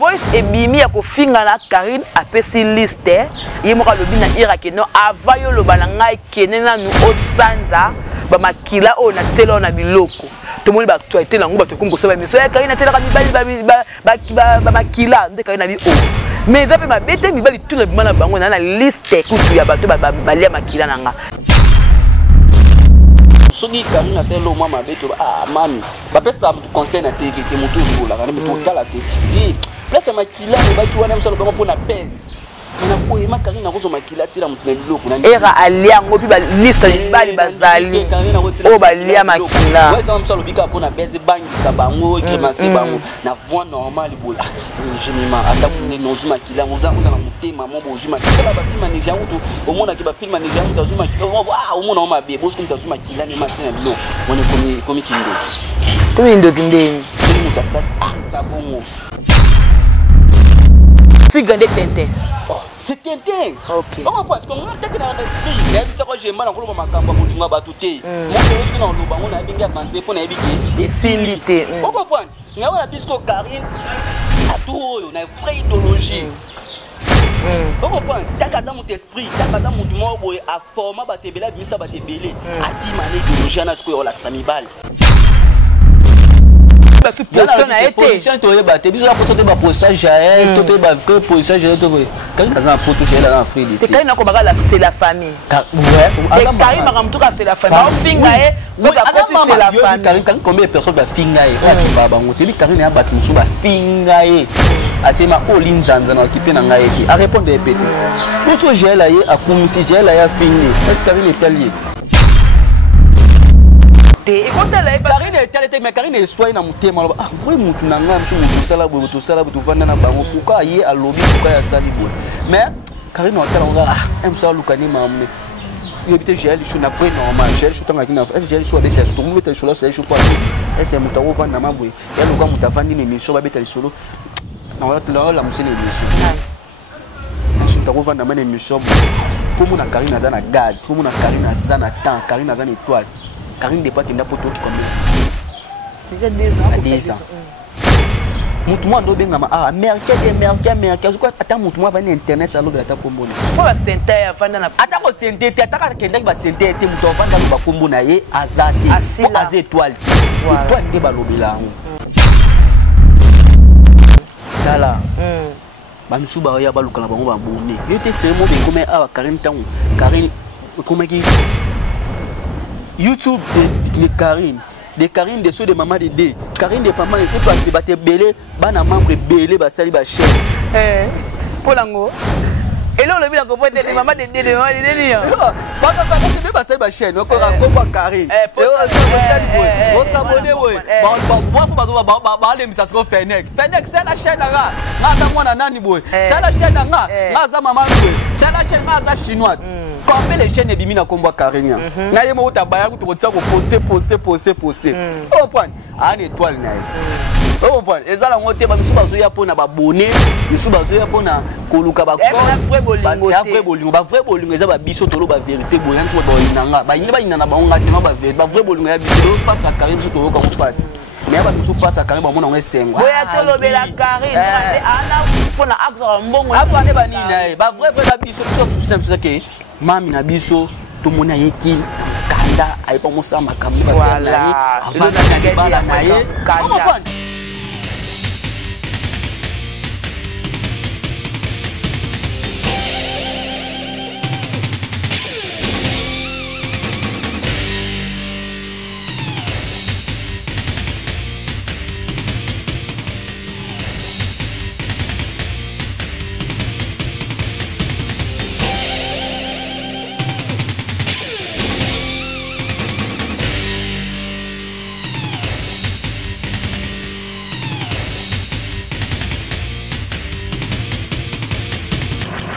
voice et bimi ya ko finga na Karine apesi liste yimoka lobi na irake no avayo lo balanga kenena nu osanza ba makila o na telo na biloko to moni ba actualité na nguba to kongo seba miso ya Karine tela ka mibali ba makila nde Karine bi o mais zape ma bete mibali tout na bimana bango na liste kutu ya bato ba lia makila nanga soki Karine a selo mwa mabeto mami bapesa mutu conseil na TV te mutu shola kana mutu tala te di place makila ne baki wana msalo bango pona base mana ko ema Karine na kozo makila tira mutu na biloko na era aliango pi ba liste bali bazali o balia makila ouais ça msalo bika pona base bangisa bango crémancer bango na voix normale boy généralement atafune no juma makila moza na mutema mombo juma makila ba film manager uto au monde ki ba film manager uto juma au monde ma be bosko mta juma makila ni matin bilo mone komi kindo kindeni c'est mutasal ça bongo si gande tente c'est Tintin. Ok. On parce qu'on a tête dans l'esprit. Il y a ça que j'aime mal encore ma cambo pour nous batouter. Moi je suis dans le banc on a bien pensé pour naviguer. Facilité. On comprend. Il y a la bisco Karine à tout on a une vraie idéologie. On comprend. T'as casé mon esprit, t'as casé mon humour à format batebela bimisa batebele. À 10 mané idéologie na ce que relax amibal. Parce que position a été position to battre biso la position de ba postage jael to ba vrai position jael to vrai quand dans un poteau jael dans Afrique ici c'est quand on va c'est la famille ouais Karine makamtuka c'est la famille on finga donc après c'est la famille Karine combien de personnes ba finga ba bango te Karine ya battu musu ba finga atima olinzanza na occupé na ngai a répondre répéter poteau jael aye akumisi jael ya fini est-ce Karine est allié et quand elle est Karine est mais Karine est soignée dans mon thème ah vrai mutu na ngam so mutu sala bo to sala bo to vanda na bango pourquoi yé a lobby pourquoi ya sali bo mais Karine on tala on ga aime ça lukani mamne yo bité gel je na vrai normal gel je tanga kina est gel so beta to mu beta solo c'est je quoi est mutu o vanda mambo ya luka mutu vandi ni mission ba beta solo na wala la musene mission je to vanda mane mission pour mon Karine za na gaz pour mon Karine za na temps Karine za na étoile Karine n'est pas qui n'a pas tout comme déjà 2 ans 10 ans mutumwa ndo benga ma américain quoi attends mutumwa va na internet ça lo bela ta kombo pour la santé avant na attends ko santé te attends kenda ba santé te muto vanda ba kombo na ye azate pour az étoile étoile nde ba lobela sala bamsu ba ya baluka na bango ba bone yo te semo be comme a Karine tango Karine comment qui YouTube de Karine de ceux de maman de D Karine de maman et toi qui batte belé bana membre belé ba sali ba chaîne polango et là le bila ko pote de maman de D de maman de D ba ba sali ba chaîne ko ko Karine on s'abonner ouais ba le misa ko Fenech c'est la chaîne là nga mwana nani boy c'est la chaîne nga za maman boy c'est la chaîne nga za chinois combien les chaînes bimina kombo Karine na yemo utabaya ko to ko poster oh point an étoile na oh point ezala ngote ba misuba zo ya pona ba bonné misuba zo ya pona koluka ba vrai bolingo ba vrai bolingo eza ba biso tolo ba vérité boyana so ba inanga ba ina ba inana ba onga te ba vrai bolingo ya biso passe à Karine so to ko passe mais ba musu passe à Karine ba mona ngesengo boya tolo bela Karine ana pona akso mbongo afane ba nina ba vrai ba biso so système so ke mami na biso to mona yeki kanda aipa musa makambo ba voilà avana bala na ye kanda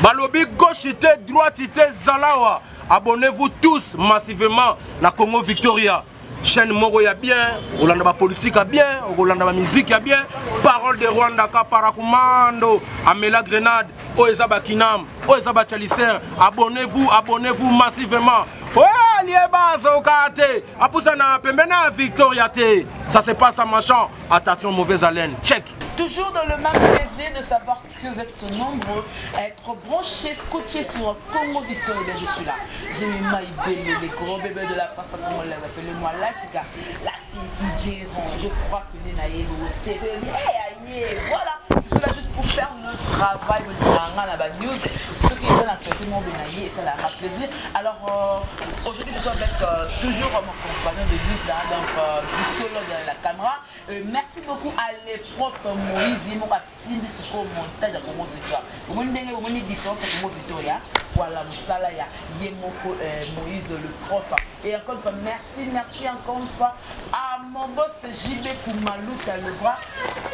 Balobi gauchité, droitité, Zalawa. Abonnez-vous tous massivement à Congo Victoria. Chaîne Moro ya bien, Olanda ba politique ya bien, Olanda ba musique ya bien. Parole de Rwanda ka parakumando, Amela Grenade, Oezaba Kinam, Oezaba Chalicer. Abonnez-vous massivement. Ouais, Lieba Zokate, Apusana Pembena Victoria T. Ça se passe à Machan. Attention, mauvaise haleine. Check. Toujours dans le même plaisir de savoir que vous êtes nombreux à être branchés, scotchés sur Congo Victoria. Je suis là. J'ai mis Maïbélé, les gros bébés de la passe, comment on les appelle, moi là, la fille qui dérange. Je crois que Ninaïe, c'est voilà. Je suis là juste pour faire le travail de la news. C'est ce qui est dans l'actualité, mon Benaïe, et ça m'a plaisir. Alors, aujourd'hui, je suis avec toujours mon compagnon de lutte, donc du solo derrière la caméra. Merci beaucoup à les profs Moïse, il m'a signé ce montage de Congo Victoria. Vous avez une différence de Congo Victoria. Voilà, Moussalaya, Yemoko Moïse, le prof. Et encore une fois, merci encore une fois à mon boss JB Koumalou Talovra,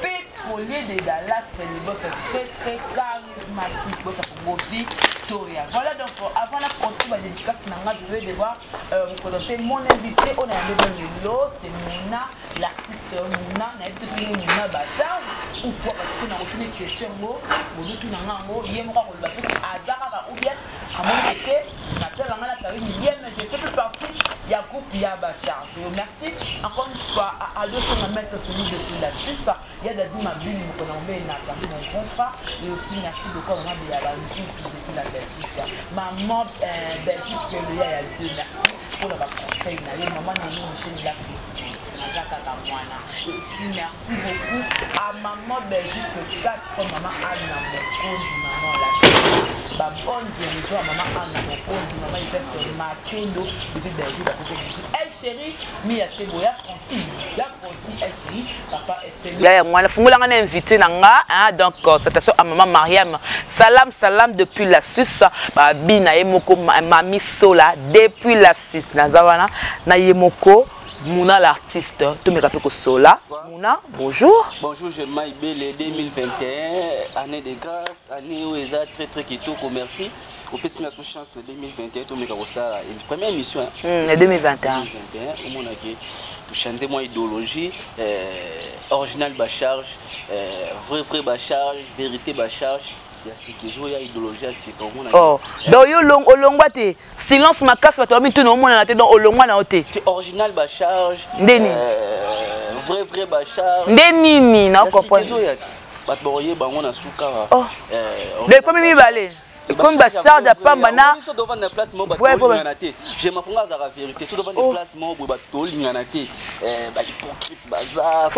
pétrolier de Dallas, le boss très charismatique, boss à Congo Victoria. Voilà, donc avant la prochaine dédicace, je vais devoir vous présenter mon invité. On a un Milo, c'est Mouna, l'artiste Mouna, Mouna Bachar, ou quoi, parce qu'on a retenu une question, ou bien à mon été, je fais plus partie du groupe Yabachar. Je vous remercie encore une fois à 200 mettre celui depuis la Suisse. Il y a Dadi Mabine, mon grand frère, et aussi merci beaucoup à maman de la musique depuis la Belgique. Maman Belgique, il y a deux, merci pour le conseil. Maman Némi, Michel, la et aussi merci beaucoup à maman Belgique 4, maman Anna Mokondi, maman la bonne guérison à maman Anna Mokondi, maman Yvette Matendo depuis Belgique. Elle chérie, Mia Tebo, ya Francis, elle chérie, papa est moi la fungula ngana invité nanga, donc c'est à maman Mariam. Salam depuis la Suisse, bina yemoko mami Sola depuis la Suisse. Nazawana na yemoko Mouna l'artiste, tout me rappelle que Sola. Mouna, bonjour. Bonjour, je Maïbélé 2021, année de grâce, année où ils ont très quitté, merci. Au plus de chance de 2021, tout me rappelle ça, une première émission. 2021. Au monde qui tout changer mon idéologie, original Bacharge, vrai Bacharge, vérité Bacharge. Il y a ce qui joue, il y a idéologie, c'est comme on a. Oh, donc au longwate, silence ma casse, tu as mis tout le monde dans le longwa na oté. Original Bacharge. Ndeni. Vrai Bacharge. Ndeni, na comprendre. Pas de boyer, bango na soukara. Oh. De comme mi balé. Comme Bacharge à Pambana. Je m'en fous à la vérité. Tout devant des placements où bateau linganate, hypocrite bazar,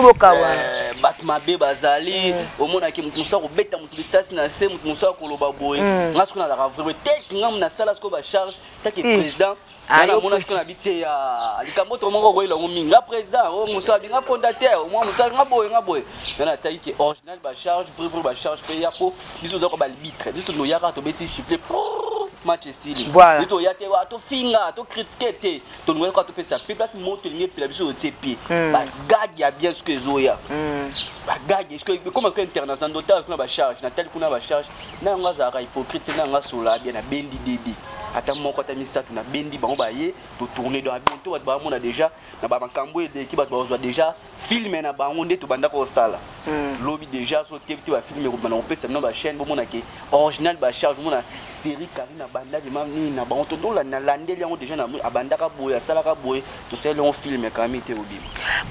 batmabe bazali, au monde qui me sort au bêta, mon tristas n'a c'est mon sort pour le baboy. Là, ce qu'on a la vraie tête, on a ça là, ce qu'on va charge, t'as qui président. Voilà, mon âge qu'on habite à Likambo, tout le monde a eu un président, un fondateur, un boy. Il y a un taille qui est original, Bacharge, vrai Bacharge, fait Yapo, bisous d'or, l'arbitre, bisous de Yara, tu bêtis chifflé, match ici. Voilà. Tu as tu finga, tu critiques, tu nous quand tu fais ça, puis place monte le puis la bisous de tes pieds. Gag, il y a bien ce que Zoya. Gag, comme un international, d'autres qu'on a Bacharge, Natal qu'on a Bacharge, n'a pas hypocrite, n'a pas sola, bien à Bendi Didi. Attends, mon côté ça, tu as Bendi, bon baillé, tu tourner dans la bientôt, on a déjà, na ba makambo qui va déjà filmer na bango nde to banda ko sala. Lobby déjà sauté tu vas filmer ko on peut ça na chaîne bon na ke original ba charge mon série Karina banda de mamni na bango to dola na landeli yango déjà na abanda ka boya sala ka boye to c'est on filme quand même te obi.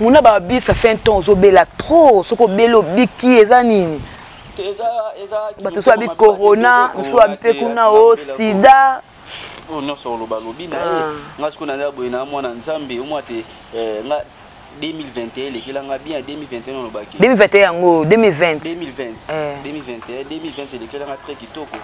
Muna ba bi ça fait un temps zobela trop soko belo biki ezanini. Bato so abi corona, so abi pe kuna o sida. Non solo balobi na nga siko na boye na mwana nzambe o mwate nga 2021 lekela bien 2021 no baki 2021 yango 2020 2020 lekela nga très kitoko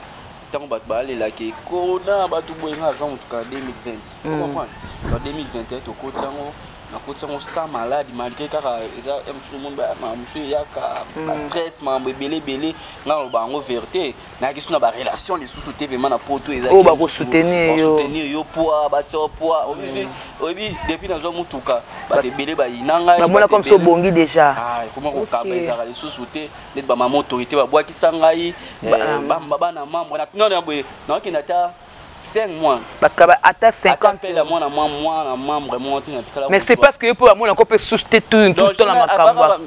tango bat balela ke corona batu boye nga zo mutuka 2020 comprendre en 2021 to kotango na kotango sans maladie malgré kaka eza msumu ba msumu yaka stress mambo belé nga lo bango vérité na kisu na ba relation les sous-souté vraiment na poto eza o ba ko soutenir yo poids ba tso poids obi depuis na zo mutuka ba belé ba inanga ba mona comme so bongi déjà comment ko kabeza les sous-souté net ba ma autorité ba bwaki sangai ba na mambo na non boye na ki na ta 5 mois. Ata 50. Mais c'est parce que pour moi on peut soutenir tout le temps na makamba.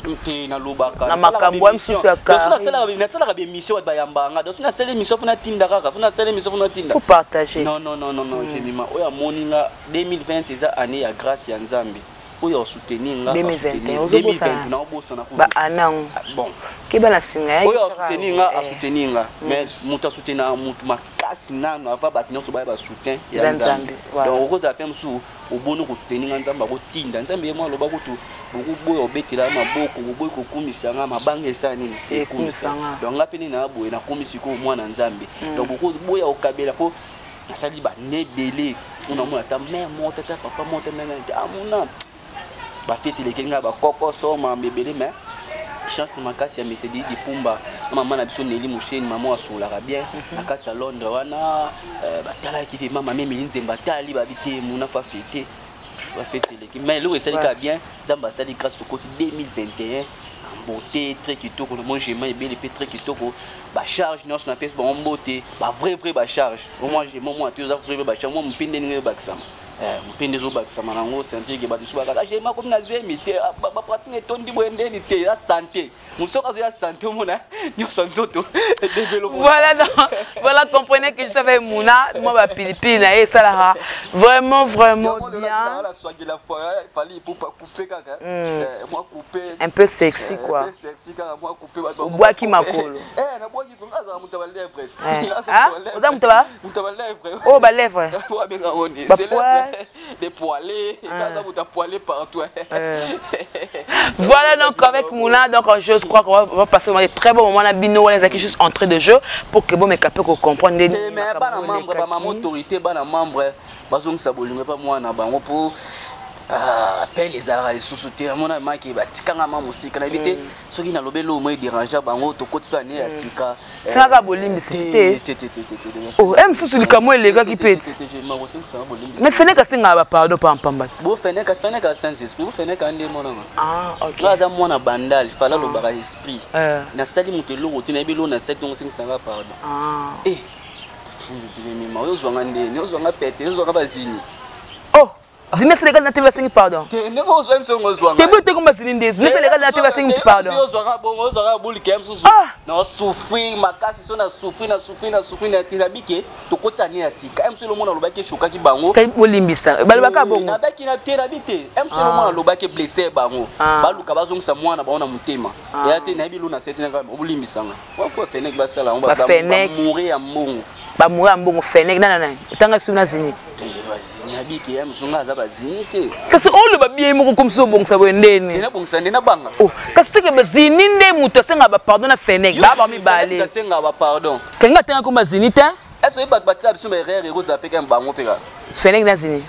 Na makamba msusu ya ka. Na sala ba émission ba yambanga. Donc na sala émission funa tinda kaka, funa sala émission funa tinda. Faut partager. Non, j'ai mis ma oya moninga 2020 eza année ya grâce ya Nzambe. oyo soutenir nga 2021 na obosana ba anango bon keba na singa oyo soutenir nga a soutenir nga mais muta soutenir mutu makasi nano ava ba nyonso ba soutien ya Nzambe donc okoza pe msu obono ko soutenir nga Nzambe akotinda Nzambe ye mwa loba kutu bokuboya obetela maboko boboyi kokumisa nga mabanga esa nini ekumisa donc nga pe ni na boye na komisi ko mwana Nzambe donc bokuboya okabela po nasali ba nebele on a moi ta mère monte ta papa monte nana amuna ba feti le kelinga ba koko so ma bebele mais chance makasi ya mesedi di pumba maman na biso Nelly Musheni maman asolaka bien akati à Londres wana batala ki fi mama memi nzemba tali ba bité muna fa fêter ba fêter le mais le esalika bien Nzamba sali grâce au côté 2021 en beauté très kitoko moi j'aime bien les très kitoko ba charge non on appelle bon beauté ba vrai ba charge moi j'ai moi tu as vrai ba charge moi mpinde ni ba kisama mpinde zo ba kisama nango sentir que ba disu ba ka j'ai ma comme na zemité ba pratique tondi boende ni te la santé musoka zo ya santé mona nyoso nzoto développer voilà donc voilà comprenez que je savais Mouna moi ba pilipili na ça là vraiment bien la soie de la fois il fallait pour pas couper kaka moi couper un peu sexy quoi un peu sexy quand moi couper ba bois qui makolo na bois qui comme ça muta ba lèvre ah oda muta ba lèvre oh ba lèvre wa benga oni c'est des poilés quand vous poilé partout voilà donc avec Mouna donc je crois qu'on va passer un très bon moment là bino les acquis juste entrée de jeu pour que bon mes capé qu'on comprenne mais pas na membre pas ma autorité pas na membre bazong sabolinga pas moi na bango pour appelle les arts les sous-soutenir mon ami qui va tikanga ma musique na bité soki na lobelo mo déranger bango to côté plané ya sika ça ka bolimbi c'était oh em sous likamo elega ki peti mais fene ka singa ba pardon pa mpamba bo fene ka sans esprit bo fene ka ndé mona OK là za mona bandal fala lo ba esprit na sali mutelo ko tina bilo na 7 donc 500 pardon ma yo zwanga ndé yo zwanga pete yo zwanga bazini oh zine se lega na TV 5 pardon ndeko zo emso ngozwanga tebe te komba zine ndé zine se lega na TV 5 pardon yo zwanga bongo zwanga buli kem susu na souffrir makasi so na souffrir na tinabike to kotsa ne ya sika emso lo mona lobaki choka ki bango kai bolimbisa balobaka bongo na baki na tinabite emso lo mona lobaki blessé bango baluka bazongisa mwana baona mutema ya te na bilu na setena ka bolimbisanga wa fo fenek basala on ba mourir ya mbongo ba mourir ya mbongo fenek nana tanga suna zini bazini abiki ya msunga za bazini te kasi ole ba bien moko comme so bongsa boendeni na bongsa ndena banga oh kasi te ke bazini nde muto senga ba pardon na fenek ba mi balé senga ba pardon kenga tenga ko bazini te est-ce que ba tsa biso ba erreur ko za peka mbango peka fenek na zini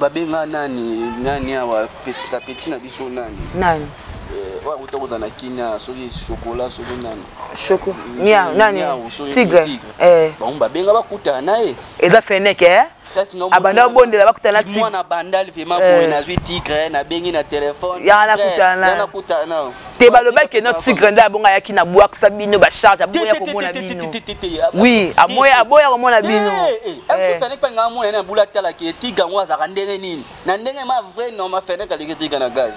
ba benga nani awa petit na biso nani wa utokoza na Kenya soki chocolat soki nani choko nani tigre ba benga bakutana naye eza fenek abanda bondela bakutana tigre mwana bandali vraiment boye na vi tigre na bengi na téléphone yana kutana te balobaki no tigre nda bonga yaki na bwakisa bino ba charge aboya komona bino oui aboya komona bino est-ce fenek pa nga mona na bula tala ki tigre ngwa za ndenge nini na ndenge ma vrai non ma fenek ali tigre na gaz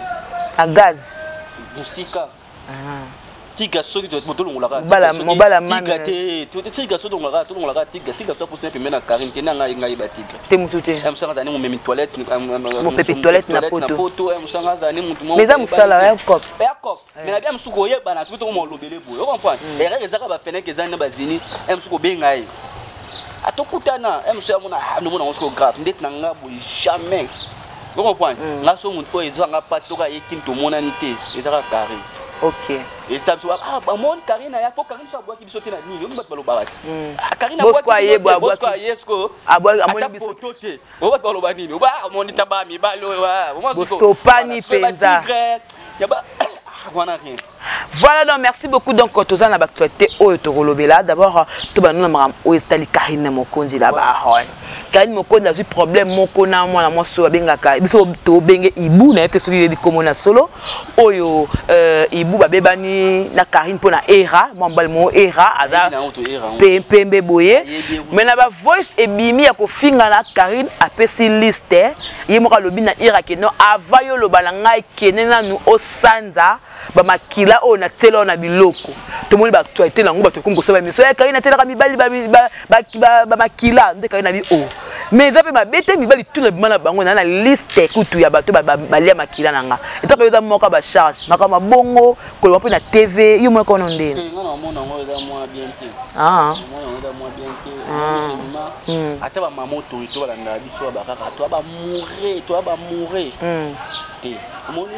musika tiga soki to botolongolaka mobala tiga te tiga so tolongolaka tiga so pour simple mena Karine te nanga ngai ba tiga te mutu te msanga zani mo memi toilette mo pepe toilette na poto msanga zani mutu mo mais za musala ya cop mais na bien msuko yeba na tuto mo lobele boyo comprendre erreur ezaka ba feneke zani ba zini msuko benga ye atokutana msuko mona no mona msuko grave ndet na ngabo jamais vous comprenez là so mutu ezanga pas soka yekinto monani te ezaka Karine OK et ça ba mon Karine ya po Karine so bois ki biso te na nini yo bato balobakati Karine bosko yesko amoni biso te o bato baloba nini ba moni tabami ba lo wa boso pani penza ya ba wana rien. Voilà, donc merci beaucoup. Donc, quand on a l'actualité, d'abord, tout le monde a installé Karine Mokonzi là-bas. Karine Mokonzi a eu problème, Mokona, moi, moi, so, bengaka, biso, to, benge, ibu, na, te, celui de Komona solo, oyo, ibu, babebani, na Karine, pour na era, moi, balmo, era, ada, pembe, boye. Mais na ba voice et bimi, ya ko finga na Karine, apesi liste, yemoka lobi na era, ke no, avayo lo balangai, kenena nu o sanza, ba makila o na telo na biloko to moni ba actualité na ngo ba to kombo sa ba miso ya Karine tela ka mibali ba makila nde Karine na bi o mais ils appellent ma bête mibali tout le monde bango na liste kutu ya bato balia makila nanga et toi yoda moka ba charge makama bongo ko lo na TV yo mo ko ndé ah ata ba mama autorité wala na biso ba kaka to ba mourir te moni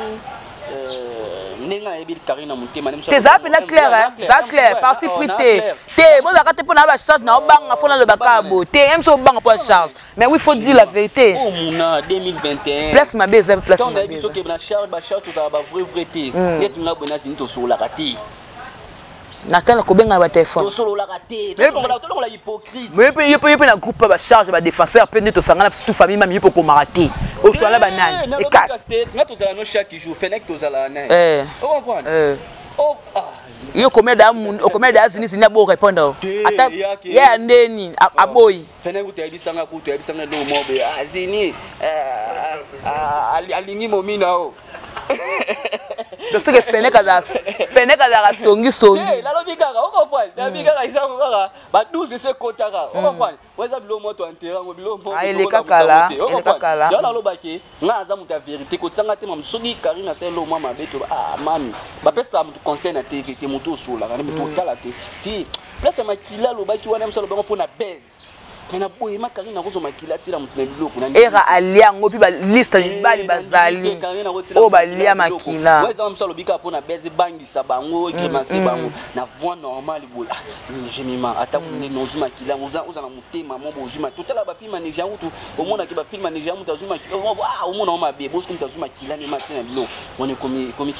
nenga ebil karina mutema nem tes appels clair ça clair parti pris te bon la carte pour na ba charge na obanga fona le bakabo te même so obanga pour charge mais oui faut dire la vérité oh mona 2021 place ma base place ma base biso ke na charge tout ba vrai te yeti nga bona sinto so la kati nakana kobenga ba téléphone to solo la raté to la hypocrite mais peut na groupe ba charge ba défenseur pe neto sangana tout famille même ypo ko marati o so la banane et casse nga to zala no chaque jour fenek to zala na on comprend oh yo coméda azini sinya bo répondre ata ya ndeni aboyi fenek utayibisanga kutu yabisanga lo mobe azini alingi momina o donc c'est que feneka za songi la lobikaka o comprendre la bikaka isako kaka ba 12 se kotaka o comprendre weza bilo moto antera ngo bilo moto ele kakala ya la lobaki nga aza muta vérité ko tsanga te mam soki karina se lo mama beto mami ba pesa mutu conseil na TV te mutu sola kana mutu tala te ti place makila lobaki wana msalo bango pona base mais boye makarina ko zo makila tira mutu na biloko na era aliango pi ba liste bali bazali o balia makila weza msalo bika pona base bangisa bango crémasi bango na voix normale boye gemima ata kunde no juma makila uza na mutema mombo juma totala ba film manager utu omona ke ba film manager mutu juma omona o mabe bosko mutu juma makila ni matina bilo on komi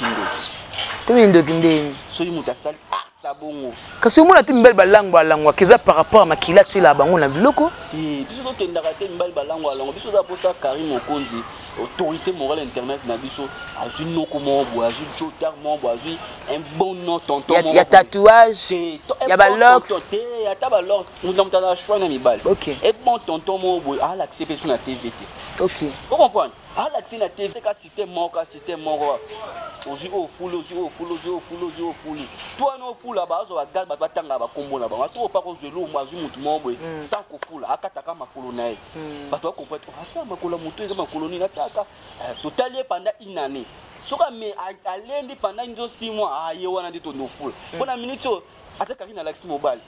kindeki so mutu asali sabongo kasi omona te mbali balangwa keza par rapport à makila tila bango na biloko biso to kendaka te mbali balangwa biso za posa Karim Mokonzi autorité morale internet na biso azui noko mobo azui jotar mobo azui un bon nom tonton mobo ya tatouage ya ba locks ya ta ba locks muta na choix na mibali OK et bon tonton mobo ala accepter sur la TVT OK vous comprenez ala accepter na TV ka système moko ozi o fulu toi no fula ba zo ba gal ba tanga ba kombo na ba to pa ko jelo mo azui mutu mobo sans ko fula akataka makolo na ye ba to comprendre atia makolo mutu eza makolo ni na tiaka totalie pendant une année soka mais alendi pendant 6 mois aye wana ndi to no fula pona minute ataka na Alexis Mobile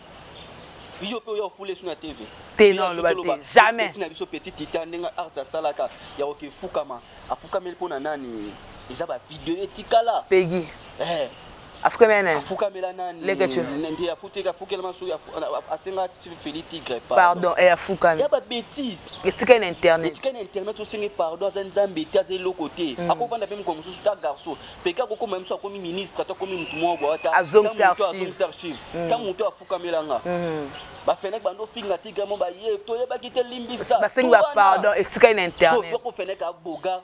biso pe yo fule sur la TV te non le bate jamais na biso petit titan ndenga art salaka ya oke fukama afukameli pona nani eza ba video etikala pegi afukamela nani ndi afuteka fukela masu asenga Feli Tigre pardon et afukami ya ba bêtise etika na internet osenga pardon za nzambe taze lokote akovanda pe mko mususu ta garçon peka ko koma musu akomi ministre to komi mutu mo bota azongsi archive ta mutu afukamela nga ba fenek bando finga Tigre mo ba ye to ye ba kite limbisa ba senga pardon etika na internet to ko fenek aboga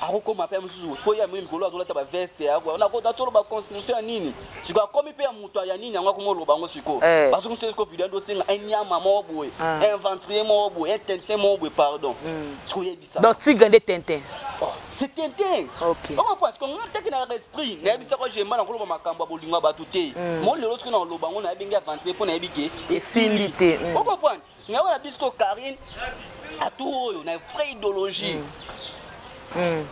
akokoma pe mususu po ya mwimi kolo azola ta ba veste akwa na ko na tolo ba constitution nini siko komi pe ya mutu ya nini anga ko mo loba ngo siko parce que c'est ko video ndo senga enyama mo boy inventrier mo boy un tintin mo boy pardon siko yebisa donc Tigre de Tintin c'est Tintin OK on pense que ngata ki na esprit na yebisa ko jema na ko loba makambo bolinga batuté mo lelo siko na loba ngo na benga avancer pour na yebike esilité on comprend nga wana bisko Karine a tout oyo na vraie idéologie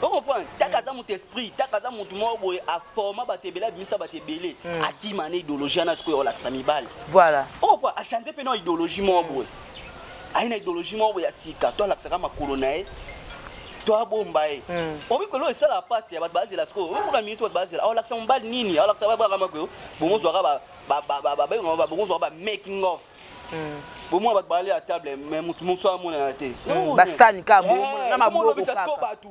on comprend takaza mon esprit takaza mon mobo a forma batebela bimisa batebele a kimane idéologie na siko relaxa mibali voilà on comprend a changer pe na idéologie mobo a une idéologie mobo ya sika to relaxa kama kolonae to abombae obi kolo esala passe ya bazi la siko on la ministre bazi la relaxa mbali nini relaxa ba kama ko bongo zwa ba bongo zwa ba making of pour moi ba balé à table mais mutu mo so amona na te basani ka bo na maboko ka batu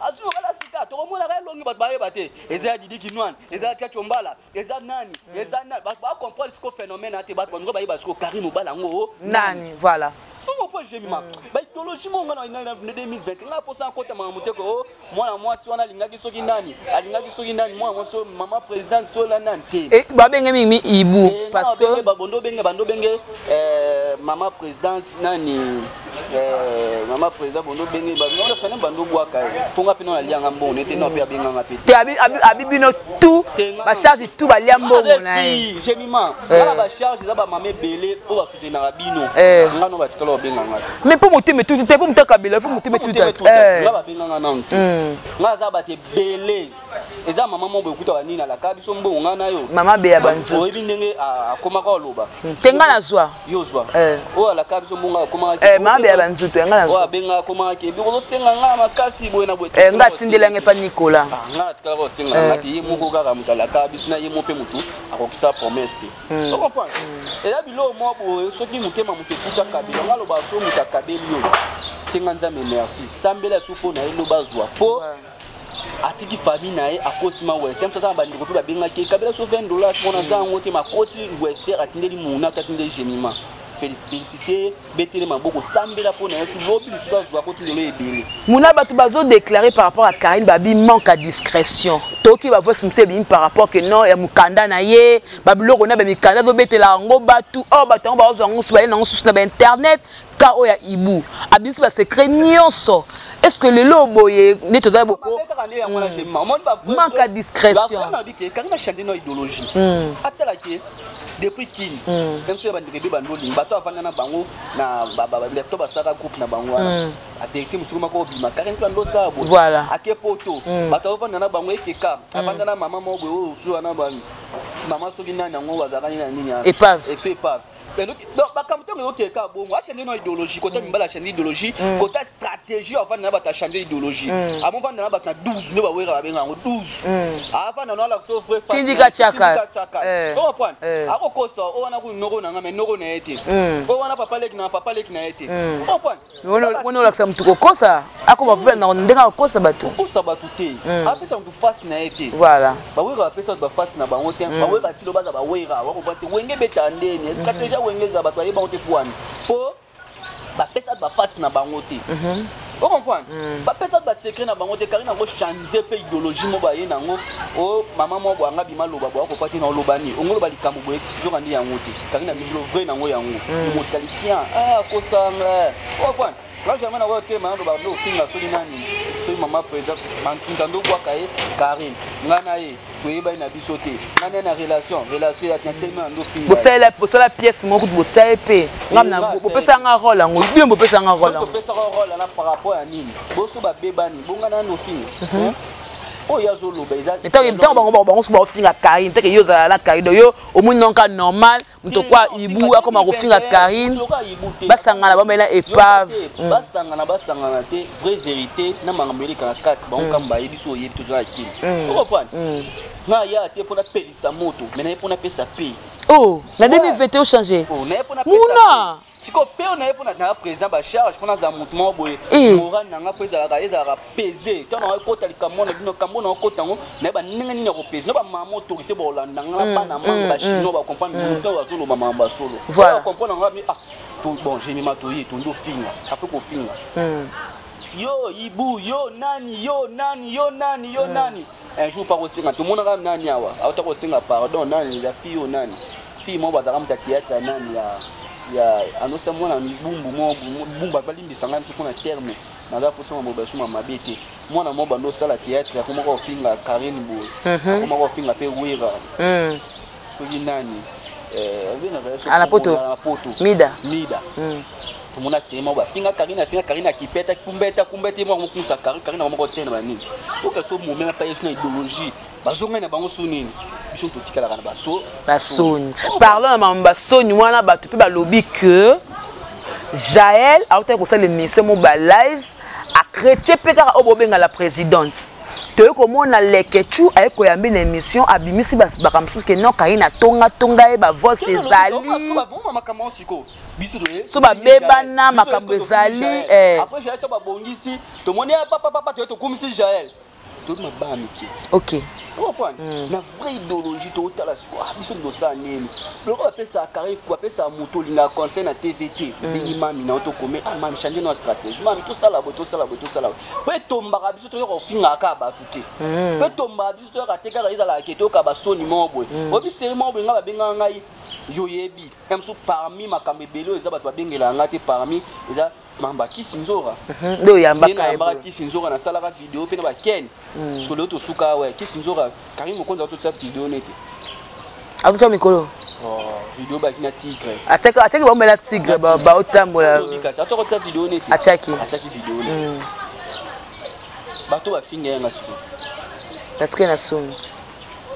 azu wala sika to mo la ga longi ba baye bate eza didi kinwan eza chacho mbala eza nani eza na ba comprendre ce phénomène ate ba ngo ba yeba ce Karim Mobala ngo nani voilà on comprend j'ai mis ma ba idéologie monga na 2020 nga posa kota mamuté ko mwana mwasi wana lingaki soki nani alingaki soki nani mwana mwasi mama président sola nani te ba benga mingi ibu parce que bando benge mama président nani mama président bondo benge ba non fene bando bwaka ponga pena na lianga mbona ete no pe benga ngapete te abibino tout ba charge tout ba liambo na j'ai mima na ba charge za ba mame belé o ba soutenir na bino ngano ba tikalo benga ngata mais pour motimer tout te pour motimer kabila faut motimer tout nga ba benga ngana ntu nga za ba te belé eza mama mo bokuta ba nina la kabiso mbongo ngana yo mama be ya banzu o ebindenge akoma ka loba tenga na zwa yo zwa o la kabiso mbongo akoma mama be ya banzu to nga na zwa o benga akoma ke bi ko senga nga makasi boye na boye nga tindela nge pa Nicolas nga tikala ko senga ngati ye moko kaka mutala kabiso na ye mo pe mutu akokisa promesse te o comprendre eza bilo mo bo soki mutema mutekucha kabila nga loba so mutakabeli yo senga nzambe merci sambela supo na ye loba zwa po atiki famille na ye akotima western ça ba ndiko pe ba benga ke kabela so $20 mona za ngote makoti western atindeli muna katindeli gemima féliciter betele maboko sambela pona yesu lobi lisusu zwa kotindelo ebele muna batu bazo déclarer par rapport à Karine Babi manque à discrétion toki ba voix simse bi par rapport que non ya mukanda na ye babiloko na ba mikanda zo betela ngo batu batu ngo ba zo ngo ba na ngo susu na ba internet ka o ya ibu abisu ba secret nyonso. Est-ce que le lobo est nettoyé beaucoup? Manque à discrétion. Quand on a changé nos idéologies, depuis qu'il même si on a dit bango bato avanda na bango na bato basaka groupe na bango a vérité musuma ko bima Karine Klando sabo voilà akepoto bato avanda na bango ekeka avanda na mama mo bo so na ba mama soki na ngo bazakani na nini ya épave donc bakamto ngo keka bongo a changer nos idéologies côté mbala changer idéologie côté stratégie avanda na bata changer idéologie amon vanda na bata 12 ne ba wera benga ngo 12 avanda na la so vrai face tindika chaka comprendre akokosa o wana ku noko na ngame noko na ete o wana papa leki na ete comprendre wono la samu tukokosa akoma vela na ndenga kokosa bato kokosa bato te apesa mtu face na ete voilà ba wera apesa ba face na bango te ba wera silo baza ba wera wako bate wenge beta ndeni stratégie wenge za bato yeba te puani po ba pesa ba face na bango te vous comprenez? Pas personne va s'écrire dans bango te Karine ngo changer pe idéologie mo ba ye nango o mama mo bo anga bima loba bo ko pati na lobani ongo loba likambo boye joka ndi yango te Karine bijilo vrai nango yango mo talikia ko sanga vous comprenez? Là jamais na wote ma ndo ba ndo kinga soli nani so mama président ntando kwa kae Karine ngana ye toyeba na biso te ngana na relation ya tellement ndo finga bosala pièce moko botia pe ngamna bopesa nga rôle ngo bien bopesa nga rôle ngo bopesa rôle na par rapport à nini boso ba bebani bongana ndo finga o yazo loba ezali ntango bango so ba finga Karine teke yo za la Karine yo au moins non ka normal muto kwa ibu akoma ko finga Karine basangana ba mela épave basangana te vraie vérité na mangambeli kana kati bango kamba yebiso yebi toujours akili vous comprenez na ya te pona pelisa moto mais na pona pesa paye la 2021 changé na pona pesa siko pe na pona na président ba charge pona za moto mo boye moral na nga pesa la ezala peser tant na kota likamona bino kamona kota ngo na ba ninga nini ko peser na ba mama autorité ba olanda nga ba na mamba chino ba comprendre moto wa zolo ba mamba solo voilà comprendre nga tout bon j'ai mis ma toyi tout ndo finga après ko finga yo ibu yo nani un jour par osenga tout monde ram nani awa auta ko senga pardon nani la fille yo nani fille mo ba daram ta théâtre nani ya anosa mwana bumbu mo bumba balimbisa ngam ko na terme na da posa mo ba suma mabete mwana mo ba no sala théâtre ko mo ko finga Karine bo ko mo ko finga pe wira so nani ala poto mida tumuna sema ba finga Karine kipeta kumbeta mo mukusa Karine mo ko tsena bani o ka so mo mena pa yesu na idéologie bazonga na bango sunini biso to tikala kana basoni parlons na mamba soni wana bato pe ba lobby que Jaël a été conseillé l'émission mo ba live a chrétien pe kaka obobenga la présidente to ko mona lekechu ay ko yambe na émission abimisi bakamsusu ke non Karine tonga e ba voix ezali so ba bebana makambo ezali après Jaël to ba bongisi to moni papa to komisi Jaël to ma ba miki OK comprendre na vraie idéologie to tala siko biso ndo sa nini loko apesa carré ko apesa moto linga conseil na TVT bingi mami na to kome mami changer no stratégie mami to sala bo pe tomba biso to ko finga ka ba tuté pe tomba biso to ka teka za la keto ka ba soni mobwe obi seri mobwe nga ba benga ngai yoyebi emso parmi makambe belo eza bato ba bengela ngate parmi eza mamba kisinzora do yamba ka mamba kisinzora na sala ka vidéo pe na ba ken parce que l'autre suka ouais kisinzora Karim Mokonza toute cette vidéo nette akuta mikolo vidéo ba kina tigre ataka ba mbela tigre ba otambola ataka toute cette vidéo nette ataki vidéo nette bato ba finga nga siko parce que na sonde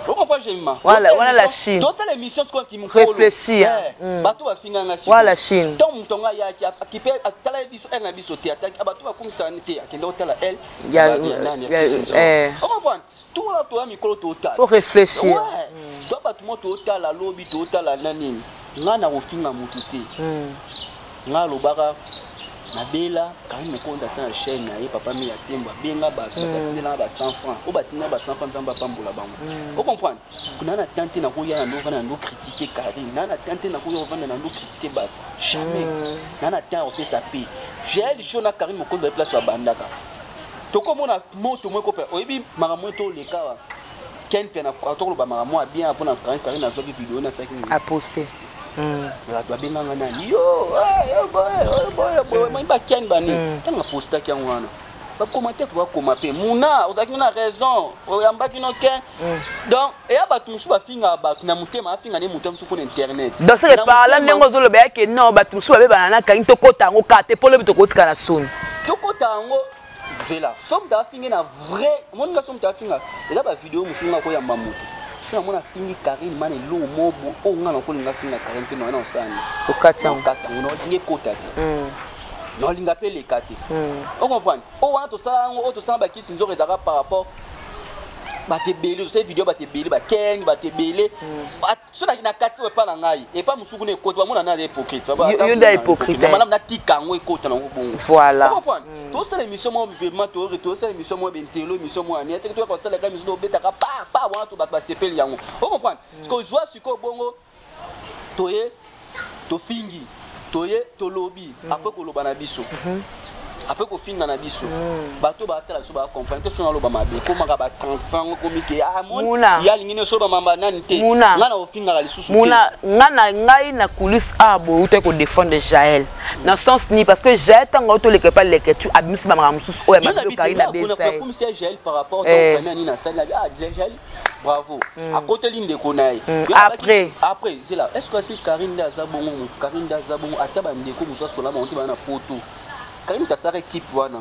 on comprend Gemma voilà la Chine dans cette émission ce qui me réfléchir bato ba finga nga siko voilà la Chine donc mutonga ya qui peut atala biso elle na biso te ataki bato ba kumisa nete akenda otala elle on comprend tout là toi mikolo total faut réfléchir toi bato mo total lobby total nani nga na ofinga mutu te nga lobaka na bela Karim Mokonza tana chaîne na ye papa mi ya temba benga ba na ba 100 francs o batina ba 100 francs nzamba pambola bango o comprendre kuna na tante na koya na ndova na ndo critiquer Karim na tante na koya vanda na ndo critiquer bato jamais na tante o pesa pe j'ai chaud na Karim Mokonza place ba bandaka toko mona moto mo ko pe oyebi maramo to le kawa ken pena to ba maramo bien pour na Karim na zoki vidéo na saki a poster la doit bien nani yo boy moi ba ken bani tanga poster ki ngwana ba commenter faut commenter muna ozaki na raison oyamba ki no ken donc et aba tumusu ba finga ba na mutema afinga ne mutema sur internet donc c'est parler nengo zolo ba ke non ba tumusu ba be banana ka into kota ngo ka te pole bito kotika na son to kota ngo vela somme ta finga na vrai mon nga somme ta finga et ba vidéo musunga ko yamba mutu sina mona fingi Karim mane lo mobo o ngana ko linga finga Karim pe no na osani o kata no linge kota te no linga pe le kate o comprendre o wana to sala ba kisi nzore dara par rapport ba te belé cette vidéo ba te belé ba ken ba te belé so na kati we pa na ngai et pas musuku ne kota ba mona na hypocrite ba yo da hypocrite madame na tika ngo ekota na ngo bongo voilà o comprendre to sala émission mo vivement to sala émission mo bentelo émission mo ani te to ko sala ka émission do betaka pa wana to ba sepeli yango o comprendre parce que joie siko bongo toye to fingi toye to lobby après ko loba na biso après ko finga na biso bato ba tala so ba comprendre que sona loba mabe ko maka ba transfert ko mike mon ya lingine so ba mamba nani te ngana ofinga la lisusu te ngana ngai na coulisse abo ute ko défendre Jaël dans sens ni parce que Jaël tango to leke pas leke tu abimisi ba mususu o ya mabe ka ina be ça comme c'est Jaël par rapport au premier na salle Jaël bravo à côté l'inde ko naï après c'est là est-ce que c'est Karim Dazabongo ataba ndeko musa so la monter ba na photo Karim Tassara équipe wana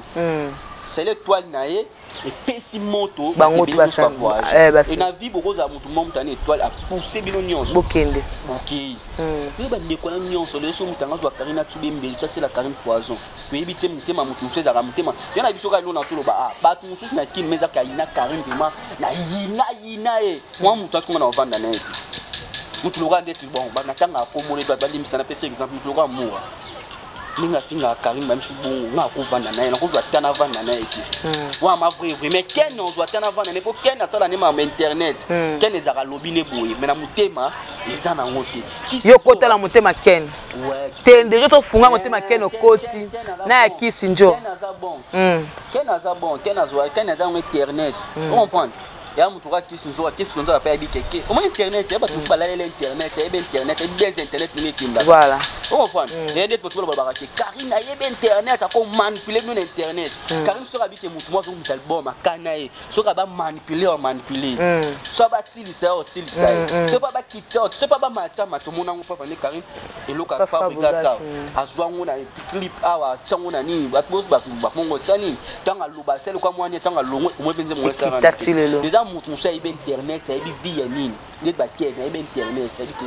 c'est l'étoile naé et pesimoto bango tu vas et na vie beaucoup za mutu mom tane étoile a pousser bino nyonso bokende OK ni ba ndeko na nyonso le so mutanga zo Karim na tube mbeli tati la Karim poison to yebite mutema mutu mseza ka mutema yana biso ka lona tulo ba ba tu musu na kin meza ka ina Karim vraiment na yina e moi mutu asko na vanda na eti mutu lo rande ti bon ba na tanga ko mole ba limisa na pese exemple mutu lo amour ninga finga Karim même bon na ko vanda na na ko doit tana vanda na eki wa ma vrai mais ken on doit tana vanda ne ko ken na sala ne ma internet ken ezaka lobby ne boye mais na mutema eza na ngote yo kota la mutema ken tende je to funga mutema ken okoti na ya kisinjo ken aza bon ken aza internet on comprend ya mutuka kisinzo apa bi keke au internet ya ba tout balala internet ya internet ya des internet ni kinda voilà on comprend et des people ba ke Karim na yebe internet ça ko manipuler mon internet Karim sera bi ke mutu moi zo misal bon makana e so ka ba manipuler so ba silisa so pas ba kitsa so pas ba matcha matomona ngo papa ne Karim et loka fabrica ça aswa ngona clip awa tsangona ni ba boss ba mongo sani tanga luba sel kwa mwani tanga longo mo benze mo sara mutu musa ibe internet ibe via nini les baquets na ibe internet ça dit que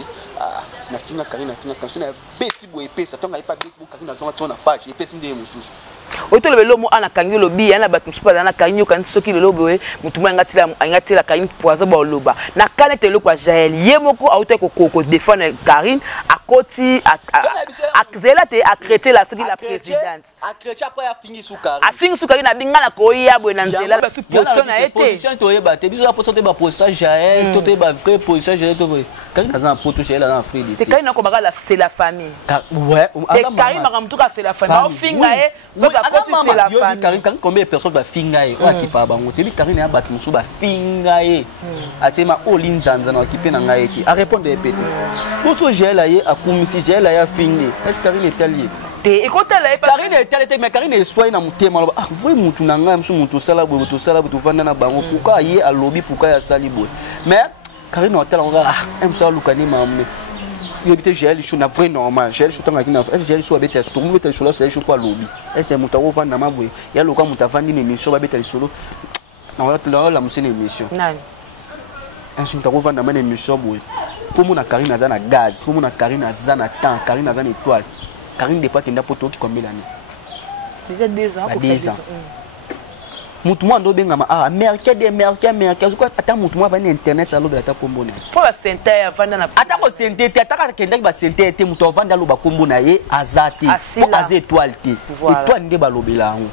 na finga Karim na finga kanso na beti bo epesa tonga ipa beti bo Karim na zonga page epesa ndé mususu oto le lomo ana kangi lobi yana batu msupa na kangi kan soki le lobo mutu mwa ngati la Karim poison ba loba na kanete lo kwa Jaël yemoko auto ko défendre Karim akoti zela te akrete la soki la présidente akrete après a fini sukari afingi sukari na bingana ko ya bo na nzela ba su position na été position to yeba te biso la position te ba position Jaël to te ba vrai position Jaël to vrai quand dans un poto Jaël dans Afrique ici c'est quand na ko baka la c'est la famille ouais et Karim makamtuka c'est la famille au finga ba koti c'est la famille Karim combien de personnes ba finga e o akipa bango te bi Karim na ba musu ba finga e atima o linzanza na okipe na ngai eti a répondre répéter poso Jaël aye akumisi Jaël aye finga est-ce Karim est allié ekotela Karine etale mais Karine eswai na mutema ah voi mutu na ngai msu mutu sala bo to vanda na bango pourquoi ye alobi pourquoi ya sali bo mais Karine otala on ah msa lukani mamne yo bité Jaël chou na vrai normal Jaël chou tanga kina est Jaël chou abeta to mu beta chou la Jaël chou kwa lobi est mutu ko vanda mabwe ya loka mutu vandi ni mission ba beta solo na wala la musene mission nani est mutu ko vanda mane mission boy pour mon Karine azana gaz pour mon Karine azana temps Karine azana étoile Karine depuis qu'il n'a pas tout combien d'années? Déjà 2 ans. 10 ans. Moutouma ndo benga ah mercade quoi attends moutouma va na internet ça lo bela ta kombona. Pour la santé vanda na. Attends ko santé te attends kenda ba santé te mouto vanda lo ba kombona ye azati. Pour az étoile te. Étoile nde ba lobela ngo.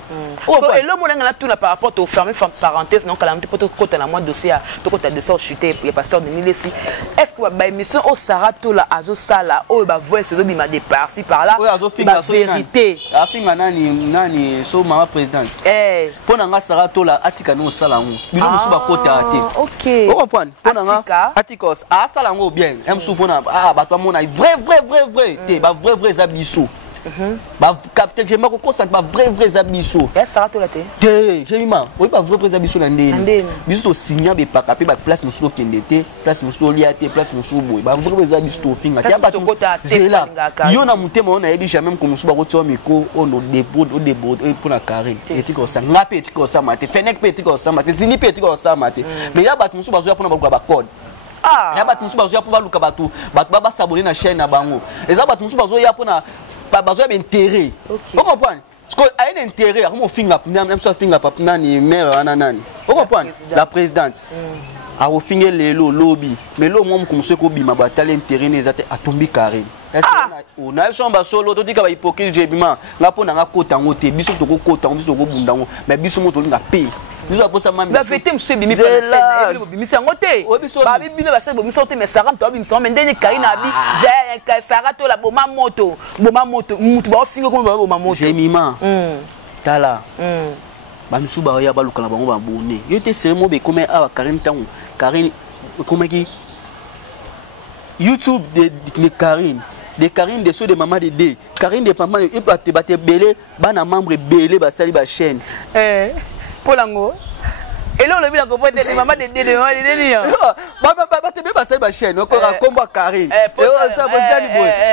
So et le monanga na tout na par rapport au fermer parenthèse non calamité pour côté na moi dossier to côté de ça chuter pour pasteur de Nilesi. Est-ce que ba émission au Sarato la azo sala o ba voix se bima de par ci par là. La vérité. A finga nani so mama présidente. Pour na Sarato la atika no sala ngo. Bino musu ba kota ate. OK. Vous comprenez? Atika. Atikos a sala ngo bien. Em su pona ba to mona vrai. Te ba vrai abisso. Ba capteur je mako constate ba vrai abisso. Et Sarato la te. Te, j'ai ma. Oui ba vrai abisso na ndeni. Biso to signa be paka pe ba place musu kende te, place musu liate, place musu boy. Ba vrai abisso to finga. Ya ba to kota te. Yo na mutema on a yebi jamais comme musu ba ko tso miko on o dépôt pour la Karine. Et tiko sa ngape tiko sa mate, fenek pe tiko sa mate, zini pe tiko sa mate. Mais ya ba musu ba zo ya pona ba code. Ah, ya ba musu ba zo ya pona ba luka batu, ba s'abonner na chaîne na bango. Et ça ba musu ba zo ya pona besoin d'intérêt. Vous comprenez? Parce qu'il y a un intérêt, comme finger, même si finger papa nani mère nani. Vous comprenez? La présidente. A au finger le lobby, mais le moment comme ce qu'on bima batale intérêt n'est à tomber carré. Est-ce que on a chambre solo to dika ba hypocrite jebima, la pona nga kota ngote, biso to ko kota, biso ko bundango, mais biso moto nga paye. Nous avons ça même. La vérité monsieur bimi pour la chaîne, bimi c'est ngote. Ba bimi la chaîne bimi sorte mais Sarah to bimi so mais ndeni Karina abi, j'ai Sarah to la boma moto, mutu ba fingo comme boma moto. J'ai mima. Tala. Ba misu ba ya ba lukala bango ba bonné. Yo te seremo be comme a 40 ans. Karine comment qui YouTube de Karine. De Karine de ceux de maman de D. Karine de maman et batte belé, bana membre belé ba sali ba chaîne. Polango. Et là, on a vu la compote de maman de maman de te ba sali ba chaîne. On a combat Karine. Et on s'abonne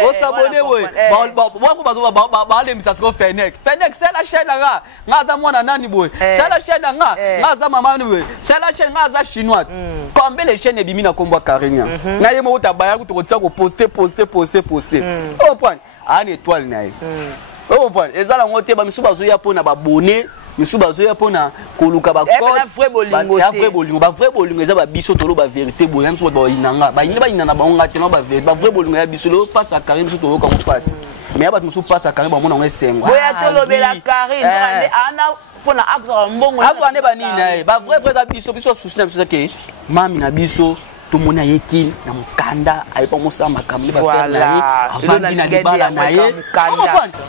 on s'abonne ouais. Ba le misa ko Fenek. Fenek c'est la chaîne nga. Nga za mwana nani boy. C'est la chaîne nga. Nga za maman we. C'est la chaîne nga za chinoise. Combien les chaînes bimi na combat Karine. Na yemo utabaya kutokotia ko poster. Au point. An étoile na ye. Au point. Ezala ngote ba misuba zo ya pona ba bonné. Misuba zo ya pona koluka ba code. Ba vrai bolingo te. Ba vrai bolingo eza ba biso tolo ba vérité boy. Misuba ba inanga. Ba inana ba onga tena ba vérité. Ba vrai bolingo ya biso lo passe à Karine biso tolo comme passe. Mais ba musu passe à Karine ba mona ngesengo. Boya tolo be la Karine. Ana pona akza mbongo. Azo ane ba nini na ye. Ba vrai biso souci na biso ke mami na biso tout le monde a été dans mon kanda, il pas mon sang, ma caméra, voilà. Avant de la libala naïe.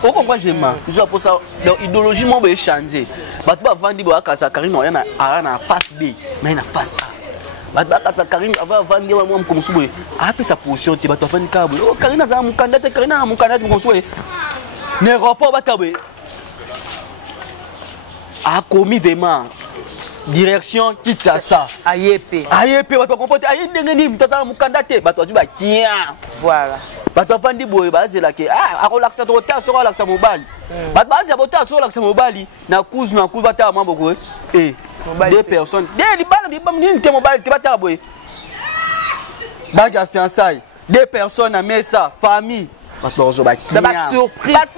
Au comprend j'ai mal. Je pour ça, l'idéologie m'a bien changé. Bah tu vas vendre des bois à Karine, on a face B, mais on a face A. Bah tu vas Karine, avant vendre des bois comme ça, après sa position, tu vas te vendre câble. Oh Karine a mon candidat, Karine a mon candidat comme ça. Ne rapport pas câble. A commis vraiment. Direction Kitsasa. Ayepe. Bato comporter ayi ndengeni mtata mukandate bato juba kia. Voilà. Bato fandi boye bazela ke a relaxa to ta so relaxa mobali. Bato baza bota so relaxa mobali na kuzu bata mambo ko deux personnes. Des bala di bam ni mobali te bata boye. Baja fiançailles. Deux personnes à mesa famille. surprise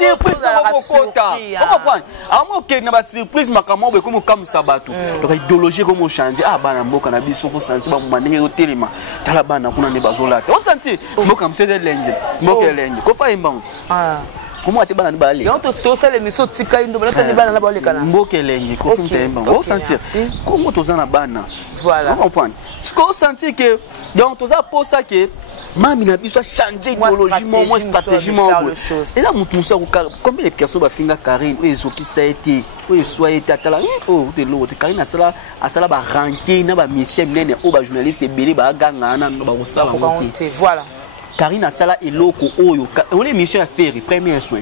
surprise makambo be comme comme sabato donc idéologie comme change ah bana mboka na biso faut sentir ba mandenge yo telema tala bana kuna ne bazolata o sentir mboka msede lenge mboka lenge ko fa imbango comment ate bana ba le to sala l'émission tika indo bana tani bana na ba le kana mboka lenge ko finta imbango o sentir comment tozana bana voilà vous comprenez ce qu'on sentit que donc tout ça pour ça que mami na biso changer idéologie moi stratégie et là mutu ça combien de personnes va finga Karine et zo qui ça été ou soit été atala oh de l'autre Karine asala ba ranker na ba mission nene o ba journaliste belé ba ganga na ba osala voilà Karine asala eloko oyo on émission à faire premier soin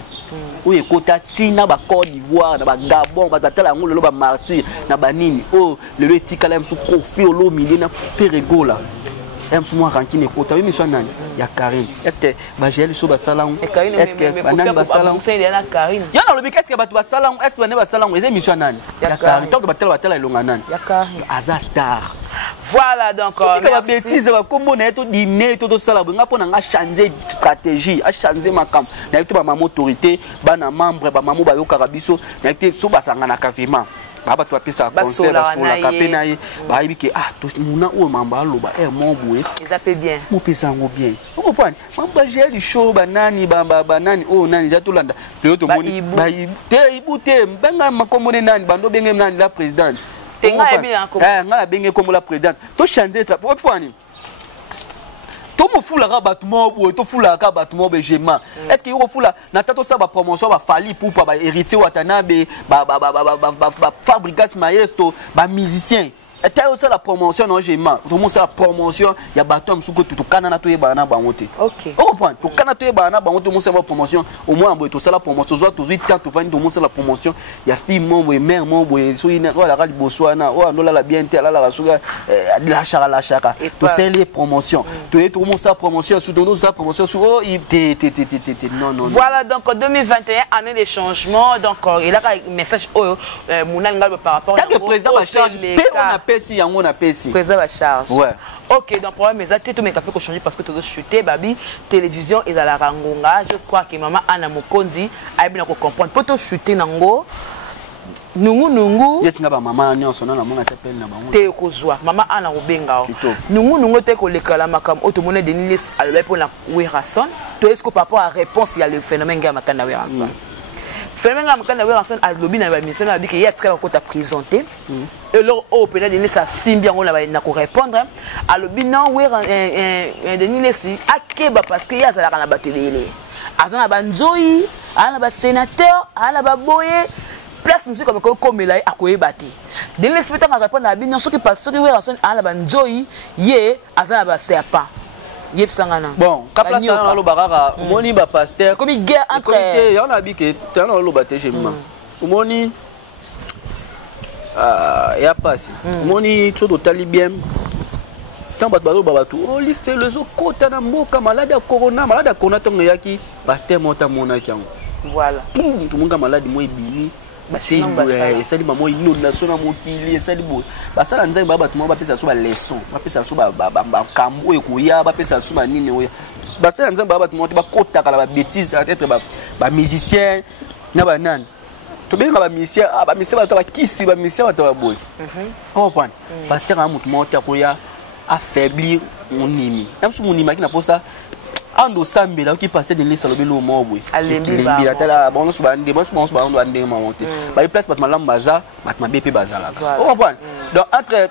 ou ekota tina ba Côte d'Ivoire na ba Gabon ba tatala ngolo ba martyr na ba nini oh le etikala msu kofi olo milina feregola msu mo rankine ekota émission nani ya Karine est-ce que ba gel so ba salon est-ce que banani ba salon c'est na Karine yana lobi qu'est-ce que ba tu ba salon est-ce que ba salon et émission nani ya Karine tant que ba tala elonga nani ya Karine Aza Star. Voilà donc la bêtise va comme to dîner to sala nga pona nga changer stratégie a changer makam na été ba autorité bana membre ba mamu ba yo karabiso na été so basanga na kavima baba to apesa conseil ba sola kapena yi ba yibike ah to muna o mamba loba mon boué ils appellent bien mo pesa ngo bien vous comprenez mamba gel show banani ba nani oh nani ja to landa le to moni ba te ibute mbenga makomone nani bando benge nani la présidente nga benge comme la présidente to changer ça pour to mo fula ka bâtiment ou to fula ka bâtiment begema est-ce que yo fula na tato ça ba promotion ba fali pour ba héritier watanabe ba fabrikas maestro ba musicien et ça la promotion non gema tout monde ça la promotion ya bato msuko tout kanana to yeba na bangote OK on comprend to kanana to yeba na bangote mo ça la promotion au moins on ça la promotion soit tout vite tout vendre tout ça la promotion ya fille membre mère membre so ina la rali boswana o andola la bien la rasuga la chaka to c'est les promotions tout monde ça promotion sous tout ça promotion sous oh non voilà donc en 2021 année de changement donc il a un message Mouna Ngalba par rapport à le président va changer si yango na pesi président va charge ouais OK donc problème mais ça tout mais café ko changer parce que tout chuter babi télévision et à la rangonga je crois que maman Anna Mokonzi a bien ko comprendre poto chuter nango nungu yesinga ba maman nyonso na mona tapel na bango te kozwa maman Anna Obenga nungu te ko lekala makam otomone Denis alors pour la Werason to est-ce que par rapport à réponse il y a le phénomène ga makanda Werason phénomène ga makanda Werason a lobby na ba mission a dit que il y a tika ko ta présenté et alors au peut Denis ça simbi on na ko répondre a lobby non Denis si akeba parce que il y a ça la batelele azana ba nzoyi ana ba sénateur ana ba boye place monsieur comme là à quoi bâti de l'inspecteur va répondre à bien ce qui passe ce qui va à la banjoyi ye azana ba serpent yep sangana bon kapla sana lo barara moni ba pasteur comme guerre entre on a dit que tana lo baté jema moni ya passe moni todo talibien tant bat balo babatu on li fait le zo kota na mboka malade corona tongo yaki pasteur mota mona kyango voilà tout monde malade moi bini esali mamo inondation na mokili esali boye basala nzambe ba bato mo bapesa so ba leçon bapesa so ba kambo ekoya bapesa so ba nini oya basala nzambe ba bato mo te bakotaka la ba bêtise peut-être ba musicien na ba nani to benga ba musicien ba musicien ba to ba kisi ba musicien ba to ba boye on comprend pasteur a mutu mo te koya affaiblir mon nimi même si mon nimi qui na posa ando sambela qui passait de l'essai le mobwe alembi tala bon so ba ndé bon so ba ndo ndé ma monter ba place bat malam baza bat ma BP baza là on comprend donc entre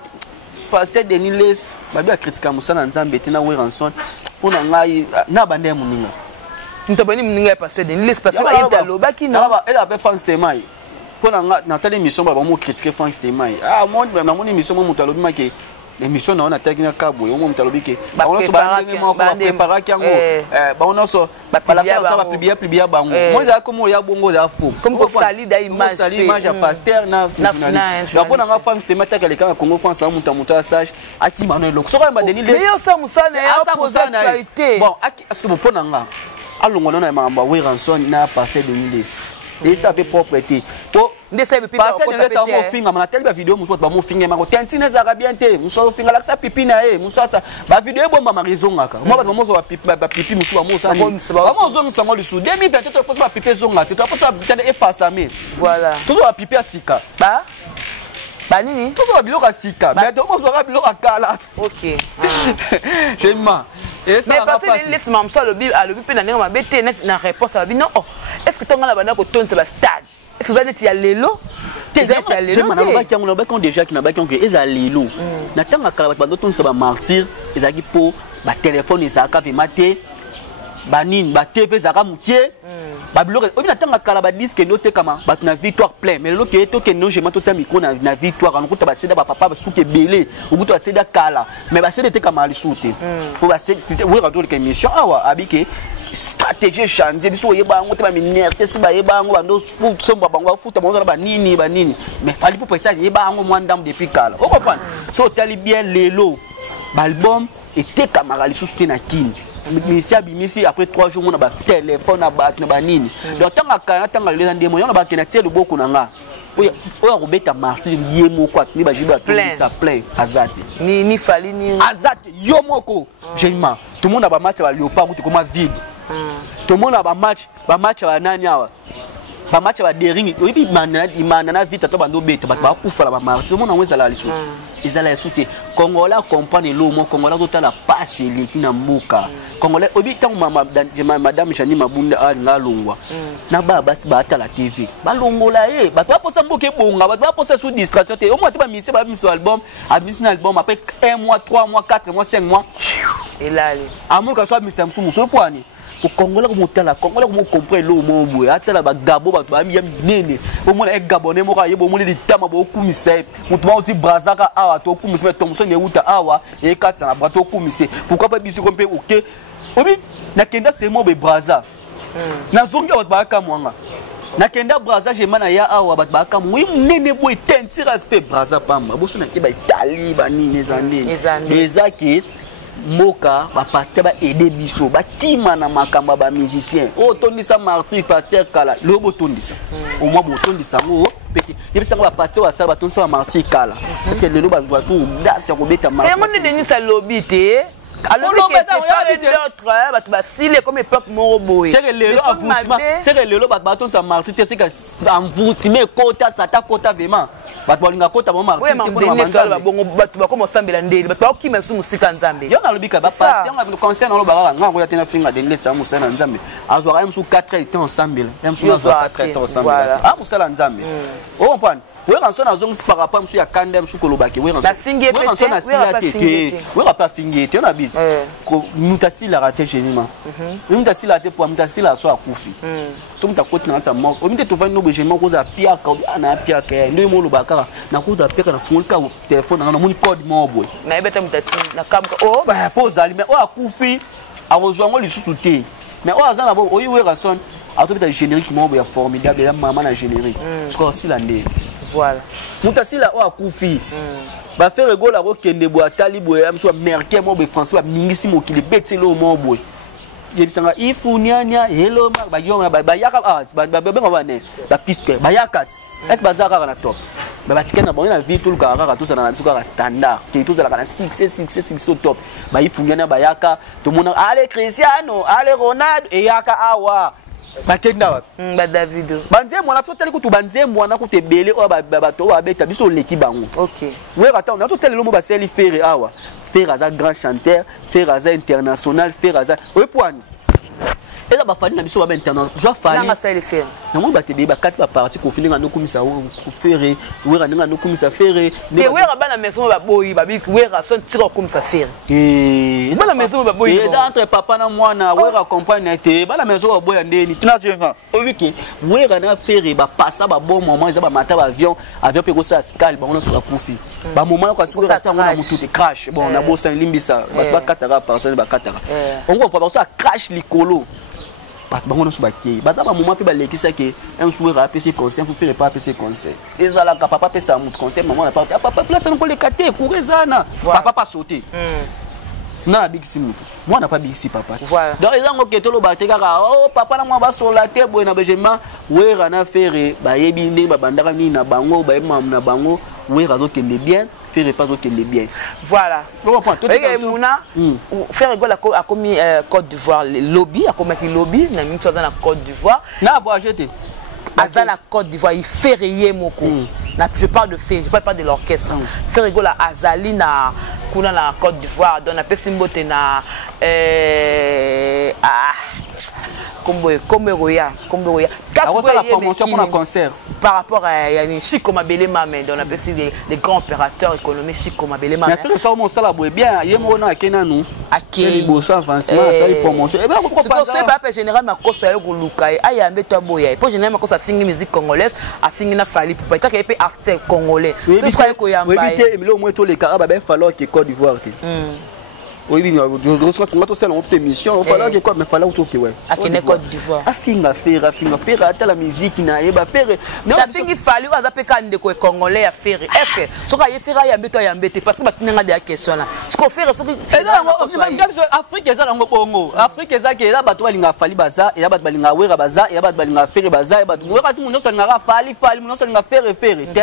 pasteur de Niles ba bien critiquer musana nzambe tina Werason pour ngai na bande muninga ntabani muninga pasteur de Niles parce que ba italo ba ki na elle a fait Frank Stemai pour na telle émission ba mo critiquer Frank Stemai ah moi na mon émission mo mutalo bima ke l'émission on a technique kabwe on monte lobike ba on so ba ndenge mo ko préparer kango ba on so la ça va publier bango moi za comme ya bongo za fou comme ko sali da image ya pasteur na journaliste ba pona nga femme c'était mataka le kan Congo France muta sage aki Manuel Loko so ko ba Denis mais yo ça musana ya posalité bon aki asto pona nga alongo na mamba Werason na pasteur Denis et ça fait propreté to ndesa be parce que ndesa mo finga na telle vidéo muso ba mo finga ma ko tentine za bien te muso finga la sa pipi na muso sa ba vidéo bomba ma raison ngaka moi ba mo zo ba pipi muso ba mo sa ba mo zo nsango le sou 2020 to pas pipi zonga te to pas tande effacer mais voilà to zo ba pipi asika ba nini to zo ba biloko asika mais to mo zo ba biloko akala OK j'aime mais parce que laisse-moi ça le pe na ndenge mabete net na réponse à non est-ce que tonga la bana ko tonte ba stade est-ce que vous avez dit ya lelo déjà qui n'a pas que ils a lelo na tanga kala ba tonte ba martyr ezaki po ba téléphone ezaka ve maté ba nini ba TV zaka mutie ba biloko obi na tanga kala ba disque noté kama ba na victoire plein mais lo ke to ke non je mato tsa micro na victoire on kuta ba seda ba papa ba souke belé on kuta ba seda kala mais ba seda te kama ali souté pour ba c'était oui radio de émission awa abike stratégie change biso yeba ngo te ba minerte si ba yeba ngo bando foot somba bango foot ba ba nini mais fallait pour ça yeba ngo mwandam depuis kala o comprendre so tali bien lelo ba album était kamara li souté na kini Misi après 3 jours on a téléphone na banini donc tant les ndemo on a kenatie le beaucoup nanga oya robeta martyr yemo quoi ni ba jiba tout ça plein azate ni fali ni azate yo moko j'aime tout le monde a ba match ba léopard tout comme vide tout le monde a ba match ba nani awa ba match ba dering oyibi manana vite to bando beta ba kufa la ba martyr tout le monde a weza la lisu ezala souté congolais comprendre lo mo congolais totala passe leki na mboka congolais obi tant madame Jani Mabunda nga longwa na baba si ba la TV ba longola ba to posa mboke bonga ba posa sous distraction te au moins ba misi ba miso album abisi na album après 1 mois 3 mois 4 mois 5 mois elali amul ka so misi msumu so poani ko congolais ko motala congolais ko mo comprendre lo mo boye atala ba gabo ba ba mi nene o mo na gabonais mo ka yebo mo le tama bo kumisa mutu ba oti brazaka awa to kumisa mais tomso ne uta awa e katsa na brato kumisa pourquoi pas bisi ko mpe OK obi nakenda semo be braza na zongi ba baka mwanga nakenda braza je mana ya awa ba baka mwi nene boy tensi respect braza pamba boso na ke ba itali ba nini zande ezaki moka ba pasteur ba aider biso ba kima na makamba ba musicien o tondisa martyr pasteur kala lobo tondisa au moins bo tondisa ngo petit yebisa ba pasteur ba sala ba tondisa martyr kala parce que lelo ba tout das ko beta martyr mais mon nini sa lobby te alors que d'autres tu vas si comme époque moroboy c'est que lelo avoutima c'est que lelo ba tondisa martyr c'est que avoutima kota sata kota vraiment ba bolinga kota mo martyr te pour ma bongo batu ba comme sambela ndeli batu ba kima su musika nzambe yo na lobika ba pasteur on a concert na lo ba nga ngoya tena finga de ngesa musana nzambe azwa mu 4 temps ensemble mu 4 temps ensemble ah musala nzambe o comprendre oui rançon na zong par rapport à kanda msu kolobaki oui rançon na sila tete oui pas fingi te na bis ko mutasila raté généralement mutasila te pour mutasila so akufi so mutakoti na ta mort omite to vano bejema ko za pia ka na pia ka ndo mo lobaka na ko za pia ka na fungulika téléphone na moni code mo boy na ebeta mutati na kamka o ba pose ali mais o akufi awozwa ngo lisusu te mais o azana bo oyi oui rançon autobeta générique mo boy formidable ya maman na générique score si lande voilà mutasila o akufi ba faire rigola ko kende bo atali boy am so merke mo be français ba mingisi mo kili betelo mo boy yebisanga ifunyanya hello ba yonga ba yaka ba benga ba nes ba piste ba yakat est bazaka na top ba tikena bon na vie tout le kaka tout ça na biso ka standard qui tout ça la 6 au top ba ifunyanya ba yaka to mona ale Cristiano ale Ronaldo e yaka awa bakenda wapi ba Davido banzembo na totali kutu banzembo na kutebele o ba to ba beta biso leki bango OK we rata na totali lo mo ba seli faire awa faire aza grand chanteur faire aza international faire aza we poani eza ba fani na biso ba international jo fani na seli faire na mo ba tebe ba kati ba parti ko fininga no komisa ko faire we ra ninga no komisa faire te we ra bana maison ba boyi ba bi we ra son tiro komisa faire bana maison ba boyi eza entre papa na mwana we ra compagne te bana maison ba boya ndeni tina jenga oviki we ra na faire ba passa ba bon moment eza ba mata ba avion pe ko sa scale ba on so kufi ba moment ko suka ta ngona mutu te crash bon na bo san limbisa ba kataka personne ba kataka on comprend pas ça crash likolo bango no subaki bata ba moment pe ba lekisa ke un souhait ra PC conseil pour faire pas PC conseil ezala ka papa pesa mu conseil maman na pas papa place on ko le kate kurezana papa pas sauter na bigisi mutu moi na pas bigisi papa voilà donc ils ont que tolo baté kaka oh papa na moi ba sur la table boy na bejema wera na faire ba yebi ndenge ba bandaka ni na bango ba yema na bango wera zo kende bien faire pas zo kende bien voilà on comprend tout et Mouna faire rigole a commis Côte d'Ivoire lobby a commis lobby na minute na Côte d'Ivoire na voyager te à la Côte d'Ivoire il fait rien moko je parle de fait je parle pas de l'orchestre faire rigole à Azali na kuna na Côte d'Ivoire donc na pesimbote na comme Roya la promotion pour un concert par rapport à Chico Mabele Mame donc on appelle les grands opérateurs économiques Chico Mabele Mame mais ça on sala bien yemo na kena nous akei bosso avancement ça les promotion et ben pourquoi c'est pas général makoso ya koluka aya mbeto boya pour général makoso fingi musique congolaise a fingi na fali pour pas que artiste congolais tout ça ko yamba oui bité emilo moi to les caraba ben falloir que Côte d'Ivoire oui, je reçois tout seul en émission. Il fallait que quoi, mais fallait que ouais. À Côte d'Ivoire. Afinga faire à la musique na eba faire. Non, afingi fallait à zapeka ndeko congolais à faire. Est-ce que ce qu'on y faire ya mbeto ya mbete parce que batinga des questions là. Ce qu'on fait ce que Afrique eza lango bongo. Afrique eza ke eza bato balinga fali baza, ya bato balinga wera baza, ya bato balinga faire baza, ya bato wera si muno salinga fali muno salinga faire te.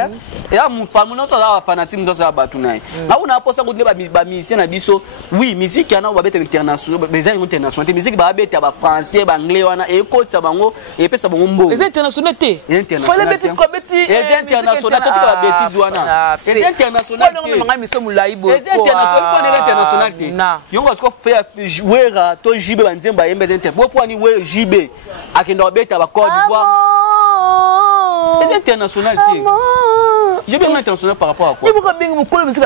Ya mu famu no sala fanatique muno sala bato nae. Na una posa ko ba musicien na biso. Oui, musique yana ba beta international, besoin international. Musique ba beta ba français, ba anglais wana e ko tsa bango e pesa bango mbo. Les internationaux te. Fallait beti ko beti. Les internationaux to ba beti wana. Les internationaux. Non nga miso mulai bo. Les internationaux ko les internationaux te. Yo ngo faire jouer to jibe ba nzemba yembe zente. Bo po ni we jibe akenda beta ba Côte d'Ivoire. Les internationaux te. Je bien international par rapport à quoi?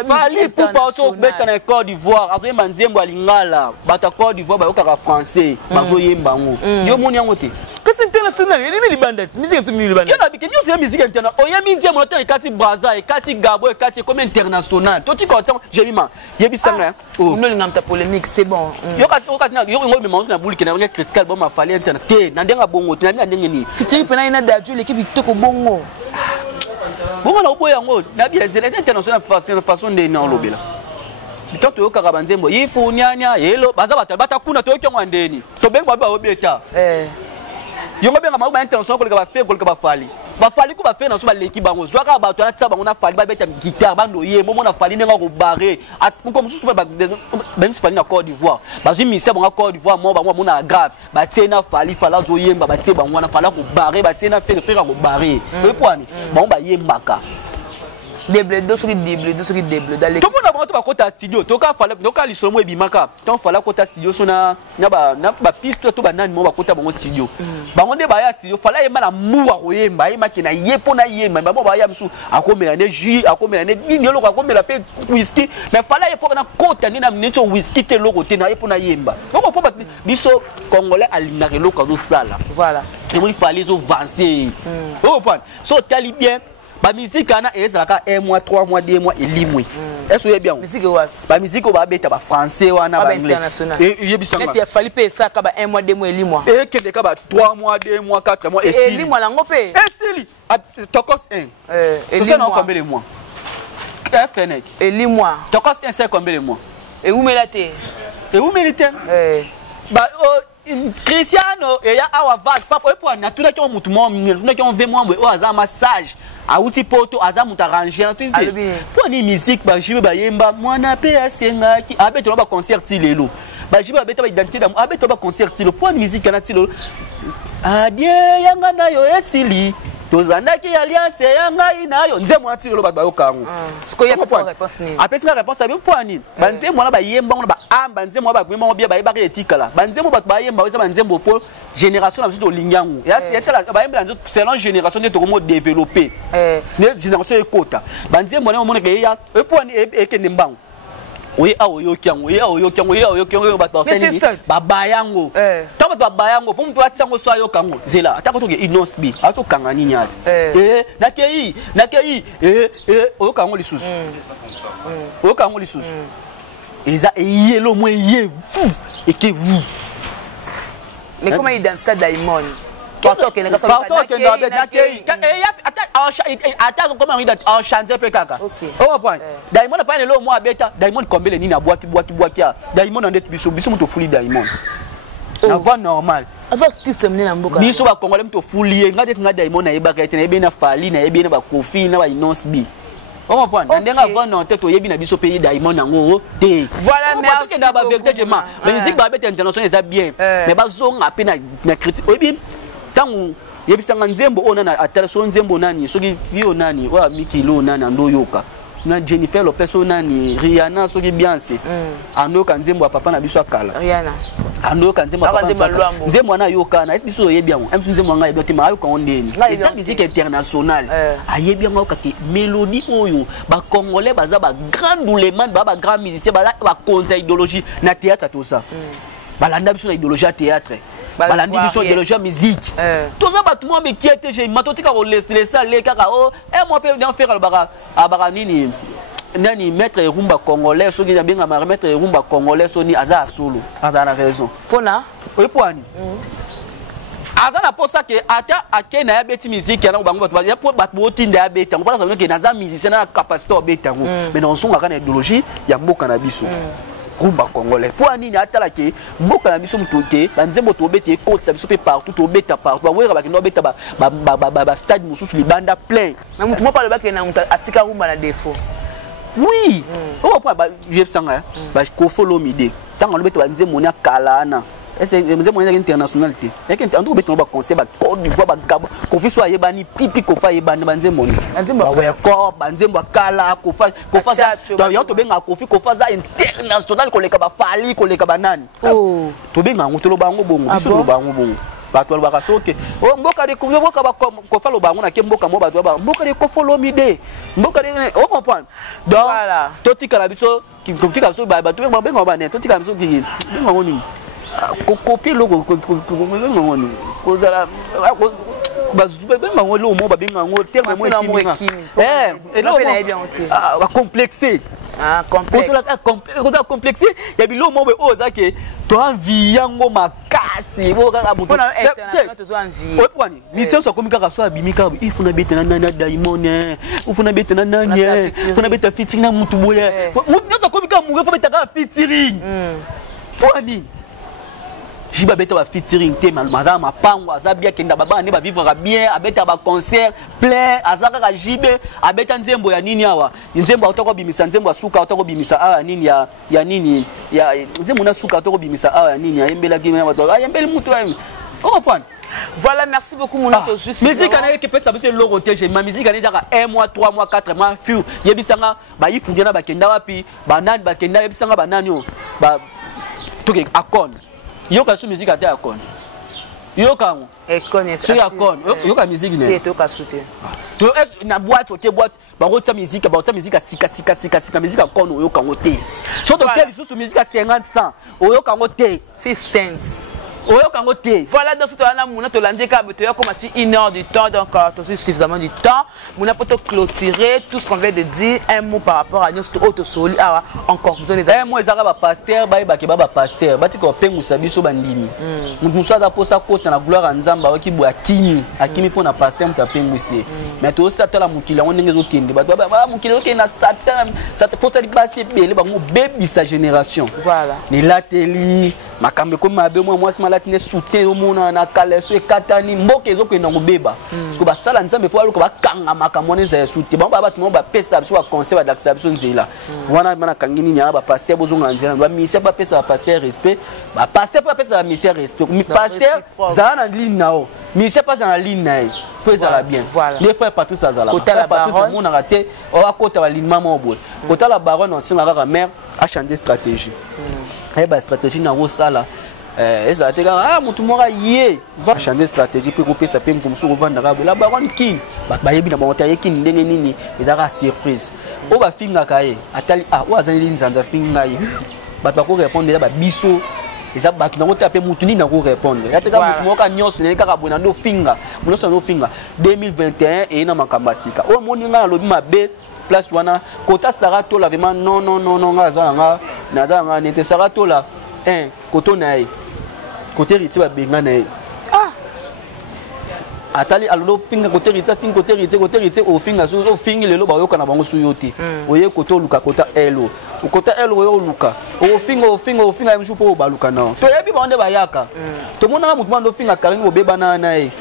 Fallait pour partir beta na Côte d'Ivoire. Azoyemba nzembo alingala. Bata Côte d'Ivoire ba yoka français. Bazoyemba ngo. Yo moni yango te. Que c'est international, il y a des bandettes. Musique internationale. Il y a musique internationale. On y a mis des montants et Kati Braza et Kati Gabo et Kati comme international. Tout qui compte, j'ai mis ma. Il y a mis ça là. Oh. Nous l'avons ta polémique, c'est bon. Yo kasi yo me mange na boule qui n'a rien critical bon ma fallait internet. Nandenga bongo, nandenga ndengeni. Si tu fais na dadju l'équipe toko bongo. Bongo na oboya ngo, na bien c'est international façon de na lobela. Tant to yoka banzembo, yifu nyanya yelo baza bata kuna to yoka ngwandeni. To bengwa ba obeta. Yongo benga ma ba intention ko ba faire ko ba fali. Ba fali ko ba faire na so ba leki bango. Zwaka ba to na tsa bango na fali ba beta guitare ba ndoye mo na fali nenga ko barrer. Comme sous ba ben fali na Côte d'Ivoire. Ba zi misa bango Côte d'Ivoire mo ba mo na grave. Ba tiena fali fala zo yemba ba tie bango na fala ko barrer ba tiena faire ko barrer. E poani. Ba yembaka. Des bledos sur des bledos sur des bledos dans les. Tout le monde a côté studio. Toka fallait toka lisomo e bimaka. Tant fallait côté studio sona na ba piste to ba nani mo ba côté bango studio. Bango ne ba ya studio fallait yema na muwa ko yemba yema kina yepo na yemba ba ba ya msu akomela ne jus akomela ne nini loko akomela pe whisky mais fallait yepo na côté ni na mneto whisky te loko te na yepo na yemba. Boko po biso congolais alingaka loko zo sala. Voilà. Et il fallait zo avancer. Oh pan. So tali bien. Ba musique ana ezalaka 1 mois 3 mois 2 mois et limwe. Est-ce que bien? Musique wa. Ba musique ba beta ba français wana ba anglais. Et je bisanga. Mais il fallait payer ça ka ba 1 mois 2 mois et limwe. Et que ka ba 3 mois 2 mois 4 mois et limwe la ngopé. Et sili. Tokos 1. Et limwe combien de mois? FNEC. Et limwe. Tokos 1 c'est combien de mois? Et où melate? Et où melate? Ba Cristiano et ya awa vague papa e pour na tuna ki mutu mo mingi tuna ki on ve mo o aza massage a uti poto aza muta ranger na tuzi pour ni musique ba jibe ba yemba mwana pe asenga ki abeto ba concert lelo ba jibe ba beta ba identité da abeto ba concert lelo pour ni musique na tilo adie yanga na yo esili tozandaki alliance yanga inayo nzemo na tilo ba yokango siko ya pas réponse ni apesi la réponse abi pour ni banzemo na ba yemba na ba amba nzemo ba gwemba mo bia ba yeba etikala banzemo ba yemba za banzemo po génération na biso lingangu ya c'est ba yemba nzo selon génération de tokomo développer ne génération ekota banzemo na mo na ya e pour ni ekende mbangu oui awo yokiango oui awo yokiango ba seni ba bayango tamba ba bayango pour mtu atsango so ayokango zela atako to inos bi ato kanga ni nyati nakei oyokango lisusu oyokango lisusu eza yelo mo ye vous et que vous mais comment identité Diamond partout que nakei attends comment il en chanter pe kaka. On point. Diamond pas le moi beta, Diamond combien ni na boîte Diamond en det biso muto fuli Diamond. La voix normale. Avec tout semné na mboka. Biso ba congolais muto fuli ngade nga Diamond na yebaka ete na yebena fali na yebena ba kofi na ba inonce bi. On comprend. Ndenga voix non tête oyebi na biso pays Diamond nango te. Voilà, merci. La vérité la musique ba beta international ça bien. Mais ba zonga pe na critique. Oyebi tangu yebisanga nzembo ona na atala so nzembo nani soki fio nani wa mikilo nani ando yoka na Jennifer Lopez nani Rihanna soki Beyoncé anoka nzembo papa na biso akala Rihanna anoka nzembo papa nzembo na yoka na biso yebi yango nzembo nga yebi te ma yoka ondeni eza musique internationale ayebi yango ka ke mélodie oyo ba congolais baza ba grand doulement ba grand musicien ba konza idéologie na théâtre tout ça balanda biso na idéologie à théâtre balandi biso idéologie musique toza batu mo be kiete je matotika ko laisser ça les kaka oh et moi peut en faire abara nini nani maître rumba congolais so ki benga maître rumba congolais so ni aza solo aza na raison pona oui poani aza na posa ke ata akena ya beti musique na bango batu ya batu botinda ya beta ngopala ça que naza musicien na capacité beta ngo mais non songa kana idéologie ya mboka na biso rumba congolais pour nini atala ke mboka na biso mutoke banzembo to bete côte sa biso pe partout to beta partout ba wera ba kino beta ba stade mususu libanda plein na mutu mo pa le ba ke na mutu atika rumba na défaut oui on pa ba je sanga ba ko follow mide tanga lo beta banzembo na kalana est-ce que nzembo na internationalité et que ando beta ba concert ba Côte d'Ivoire ba Gabon ko fi so ayebani pipi ko fa yebani banzembo ni ba we ko banzembo kala ko fa to yo to benga ko fi ko fa za international ko leka ba fali ko leka banani to benga ngo to lo bango bongo biso lo bango bongo bato ba kasoke o mboka de mboka ba ko fa lo bango na ke mboka mo bato ba mboka de ko follow mide mboka de on comprend donc to tika la biso ki tika biso ba bato benga ba ne to tika biso ki benga ngoni kopi loko ngoni kozala bazube benga ngolo mo ba benga ngolo terme mo ekimi ba complexé complexé ya bilo mo be o za ke to envie yango makasi bo kaka buto kwani mission so komika ka so abimika ifuna betena na Diamond ufuna betena nani ufuna beta featuring na mutu boye mutu so komika mu fo betaka featuring kwani jiba beta ba featuring te madame apango azabia kenda baba ne ba vivre bien abeta ba concert plein azaka ka jibe abeta nzembo ya nini awa nzembo utako bimisa nzembo asuka utako bimisa awa nini ya nini ya nzembo na suka utako bimisa awa ya nini ya embela kimi watu ayembeli mutu wa on comprend. Voilà, merci beaucoup mon autre juste musique ana ke pesa bise logo te je ma musique ana daka 1 mois 3 mois 4 mois fiu yebisanga ba yifunge na bakenda wapi banani bakenda yebisanga banani o ba toke akon yoka su musique ata akon yoka ngo connaissance akon yoka musique ne to ka souter to na boîte oke boîte ba rota musique sika musique akon yoka ngo te so to tel su musique à 50 cents yoka ngo te 5 cents. Voilà, dans ce temps-là, nous avons commencé 1 heure du temps, donc nous avons suffisamment du temps. Nous avons clôturer tout ce qu'on vient de dire, un mot par rapport à nous, auto soli, en conclusion des un mot, ils ont pasteur, pasteur, nous sommes pour ça, la gloire en Zamba, qui boit Akimi pour la pasteur, mais tout ça, la moukila, on est au Kindi, moukila, qui n'a Satan, ça te faut aller passer, bébé, sa génération. Voilà. Les lateli, ma cambe comme ma bébé, moi, latine soutien au monde na kaleso ekatani mboka ezoko ina ngobeba ko basala nzambe fo aluko bakanga makamone za soutien ba batu mo ba pesa biso ba conseil ba d'accès biso nzela wana mana kangini nya ba pasteur bozonga nzela ba mission ba pesa ba pasteur respect ba pasteur ba pesa ba mission respect mi pasteur za na ligne nao mission pas na ligne nae ko ezala bien les frères partout ça zala partout ça mon raté o akota ba ligne mama obo kota la baronne on singa ka mère a changer stratégie et ba stratégie na rosala eza teka mutu mora ye va changer stratégie pour couper sa peine comme sur vendre la baronne kin ba yebi na ba montaye kin ndenge nini ezaka surprise o ba finga kaye atali o azali nzanza finga ye ba ko répondre ba biso eza ba ki na ko taper mutu ni na ko répondre ya teka mutu moka nyonso ne kaka bona ndo finga munoso no finga 2021 et na makambasika o moni nga lobi mabe place wana kota sarato la vraiment non nga zanga na zanga nete sarato la koto na ye côté riti ba benga na atali alolo finga côté rita finga côté rita au finga so au finga lelo ba yoka na bango suyote oye côté luka côté elo côté elo oyo luka au finga mshu po ba luka na to yebi ba onde ba yaka to mona mutu mando finga Karine obeba na nae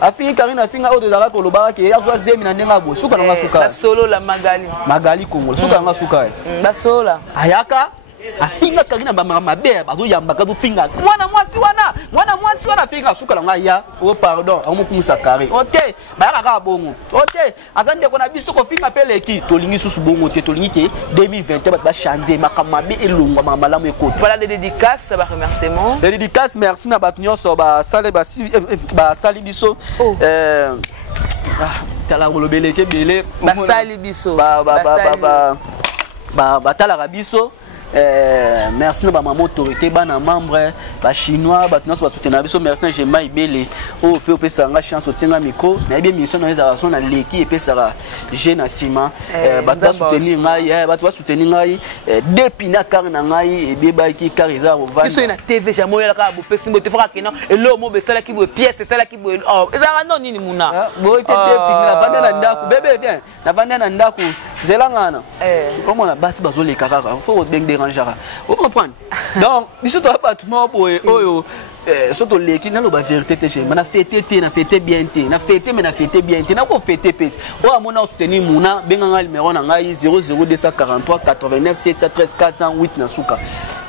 afingi Karine afinga oto zala ko lobaka ke yazwa zemi na ndenga bo suka na suka solo la magali Kongo suka na suka ba sola ayaka afinga Karine ba mabe bazo yamba ka finga mwana mwasi wana finga suka na ya oh pardon amukumisa Karine OK ba yaka bongo OK azande ko na biso ko finga peleki tolingi susu bongo te tolingi ke 2020 ba changer makamabe elongwa mamalamu ekoti. Voilà des dédicaces, ba remerciements. Les dédicaces, merci na batnyonso ba sale ba sali biso tala kolobeleke bele ba sali biso ba tala biso. Merci à ma autorité, à membre, à chinois, à soutenir biso. Merci à Gemma Ibele, au peu ça nga chance au tien micro. Mais bien mission dans les actions à l'équipe et ça jeune assima. Batwa soutenir ngai, batwa soutenir ngai. Depuis na karna ngai et beba qui kariza au van. Biso na TV jamoya la ka bo pesi mo te fera kena et lo mo be sala ki bo pièce sala ki bo oh. Ezanga non nini muna. Bo te depuis na vanda na ndako bébé viens. Na vanda na ndako zelangana. Comment la basse bazo les kaka. Faut déranger. Vous comprenez? Donc, biso to appartement boy oyo soto leki na lo ba vérité te chez na fêter na fêter bien te na fêter mais na fêter bien te na ko fêter pète o amona soutenir muna benga nga numéro na ngai 00243 89 713 408 na suka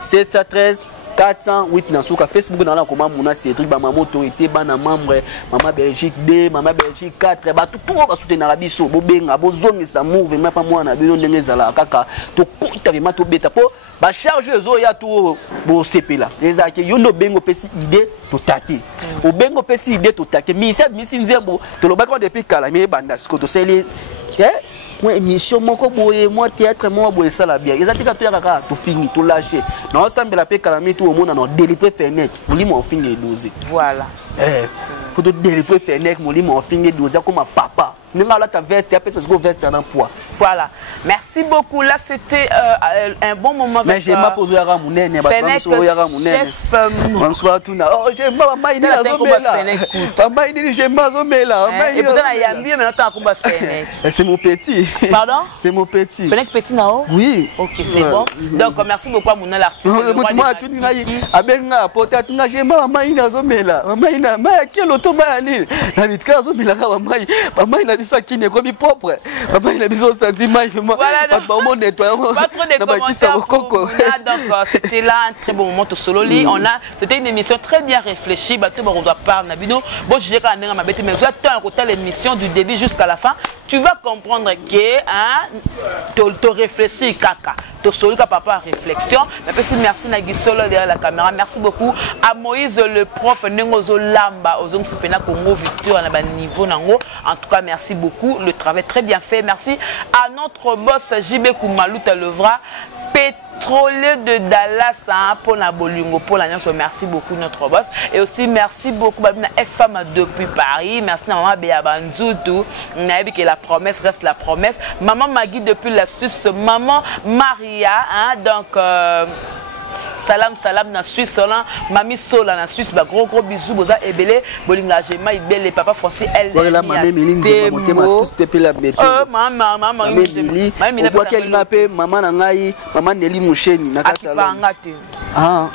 713 408 na suka Facebook na koma muna Cédric ba mama autorité bana membre mama Belgique 2 mama Belgique 4 ba tout ba soutenir na biso bo benga bo zongisa mouvement pa mwana bino ndenge zala kaka to kota vraiment to beta po ba charge zo ya tout bo sepela ezaki yondo bengo pesi idée to take o bengo pesi idée to take mi nzembo to lo ba ko depuis kala mi banda siko to seli moi émission moko boye moi théâtre moi boye ça la bien ezati ka to yaka to fini to lâcher na ensemble la pe kalami tout au monde na délivrer fenêtre moli mo fingi doser voilà faut te délivrer fenêtre moli mo fingi doser comme papa ninga la ta veste après ça se go veste en poids voilà merci beaucoup là c'était un bon moment mais j'ai ma posé à munene ba so ya munene bonsoir tout na oh j'ai mama ina la zomela mama ina j'ai ma zomela et pourtant il y a mieux mais attends combat fenêtre c'est mon petit pardon c'est mon petit fenêtre petit nao oui OK c'est bon donc merci beaucoup à Mouna l'artiste moi tout ngai abenga porter tout ngai j'ai mama ina zomela mama ina ma kelo to ma ni na bitka zomela mama ina ça qui n'est comme propre papa il a besoin de sentir voilà pas trop de commentaires donc c'était là un très bon moment au Sololi c'était une émission très bien réfléchie bateau on doit parler nabino bon je quand on a bête mais toi tant côté l'émission du début jusqu'à la fin tu vas comprendre que tu réfléchis kaka to soli ka papa réflexion merci na Gisolo derrière la caméra merci beaucoup à Moïse le prof Nengozo Lamba ozong sipena Congo Victor na ba niveau nango en tout cas merci beaucoup le travail très bien fait merci à notre boss JB Koumaluta Levra pétrolier de Dallas pour la bolingo pour la merci beaucoup notre boss et aussi merci beaucoup babina FM depuis Paris merci à maman Béa Banzoutou nabi que la promesse reste la promesse maman Magui depuis la Suisse maman Maria donc salam na Suisse là mami Sola na Suisse ba gros bisous boza ebele bolinga jema ibele papa Francis elle la maman Milinzi motema tous depuis la bête maman quel ngape maman na ngai maman Nelly Musheni na kasala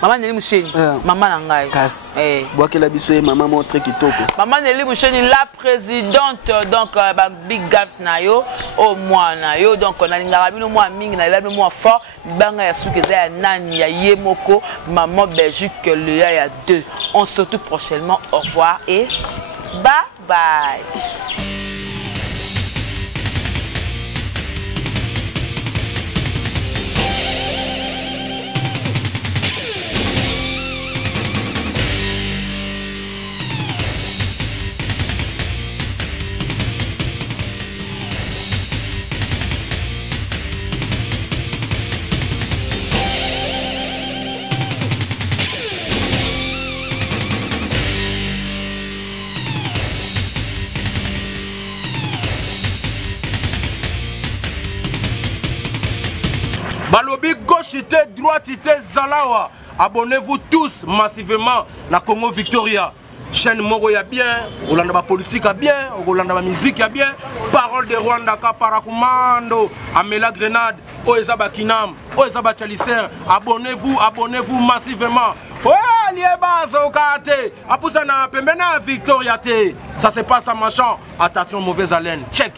maman Nelly Musheni maman na ngai kas boakela biso e maman montre kitoko maman Nelly Musheni la présidente donc ba big gap na yo au moi na yo donc on a lingara bino moi mingi na la moi fort banga ya sukeza ya nani ya yemo maman Belgique le y a 2 on se retrouve prochainement au revoir et bye bye. Balobi gauchité, droitité, Zalawa. Abonnez-vous tous massivement à Congo Victoria. chaîne moko ya bien, olanda ba politique ya bien, olanda ba musique ya bien, parole de Rwanda ka parakumando, Amela Grenade, Oezaba Kinam, Oezaba Chalicer, abonnez-vous massivement. Ouais, liébazo kate, apousa na pembena Victoria te. Ça se passe à machin, attention mauvaise haleine. Check.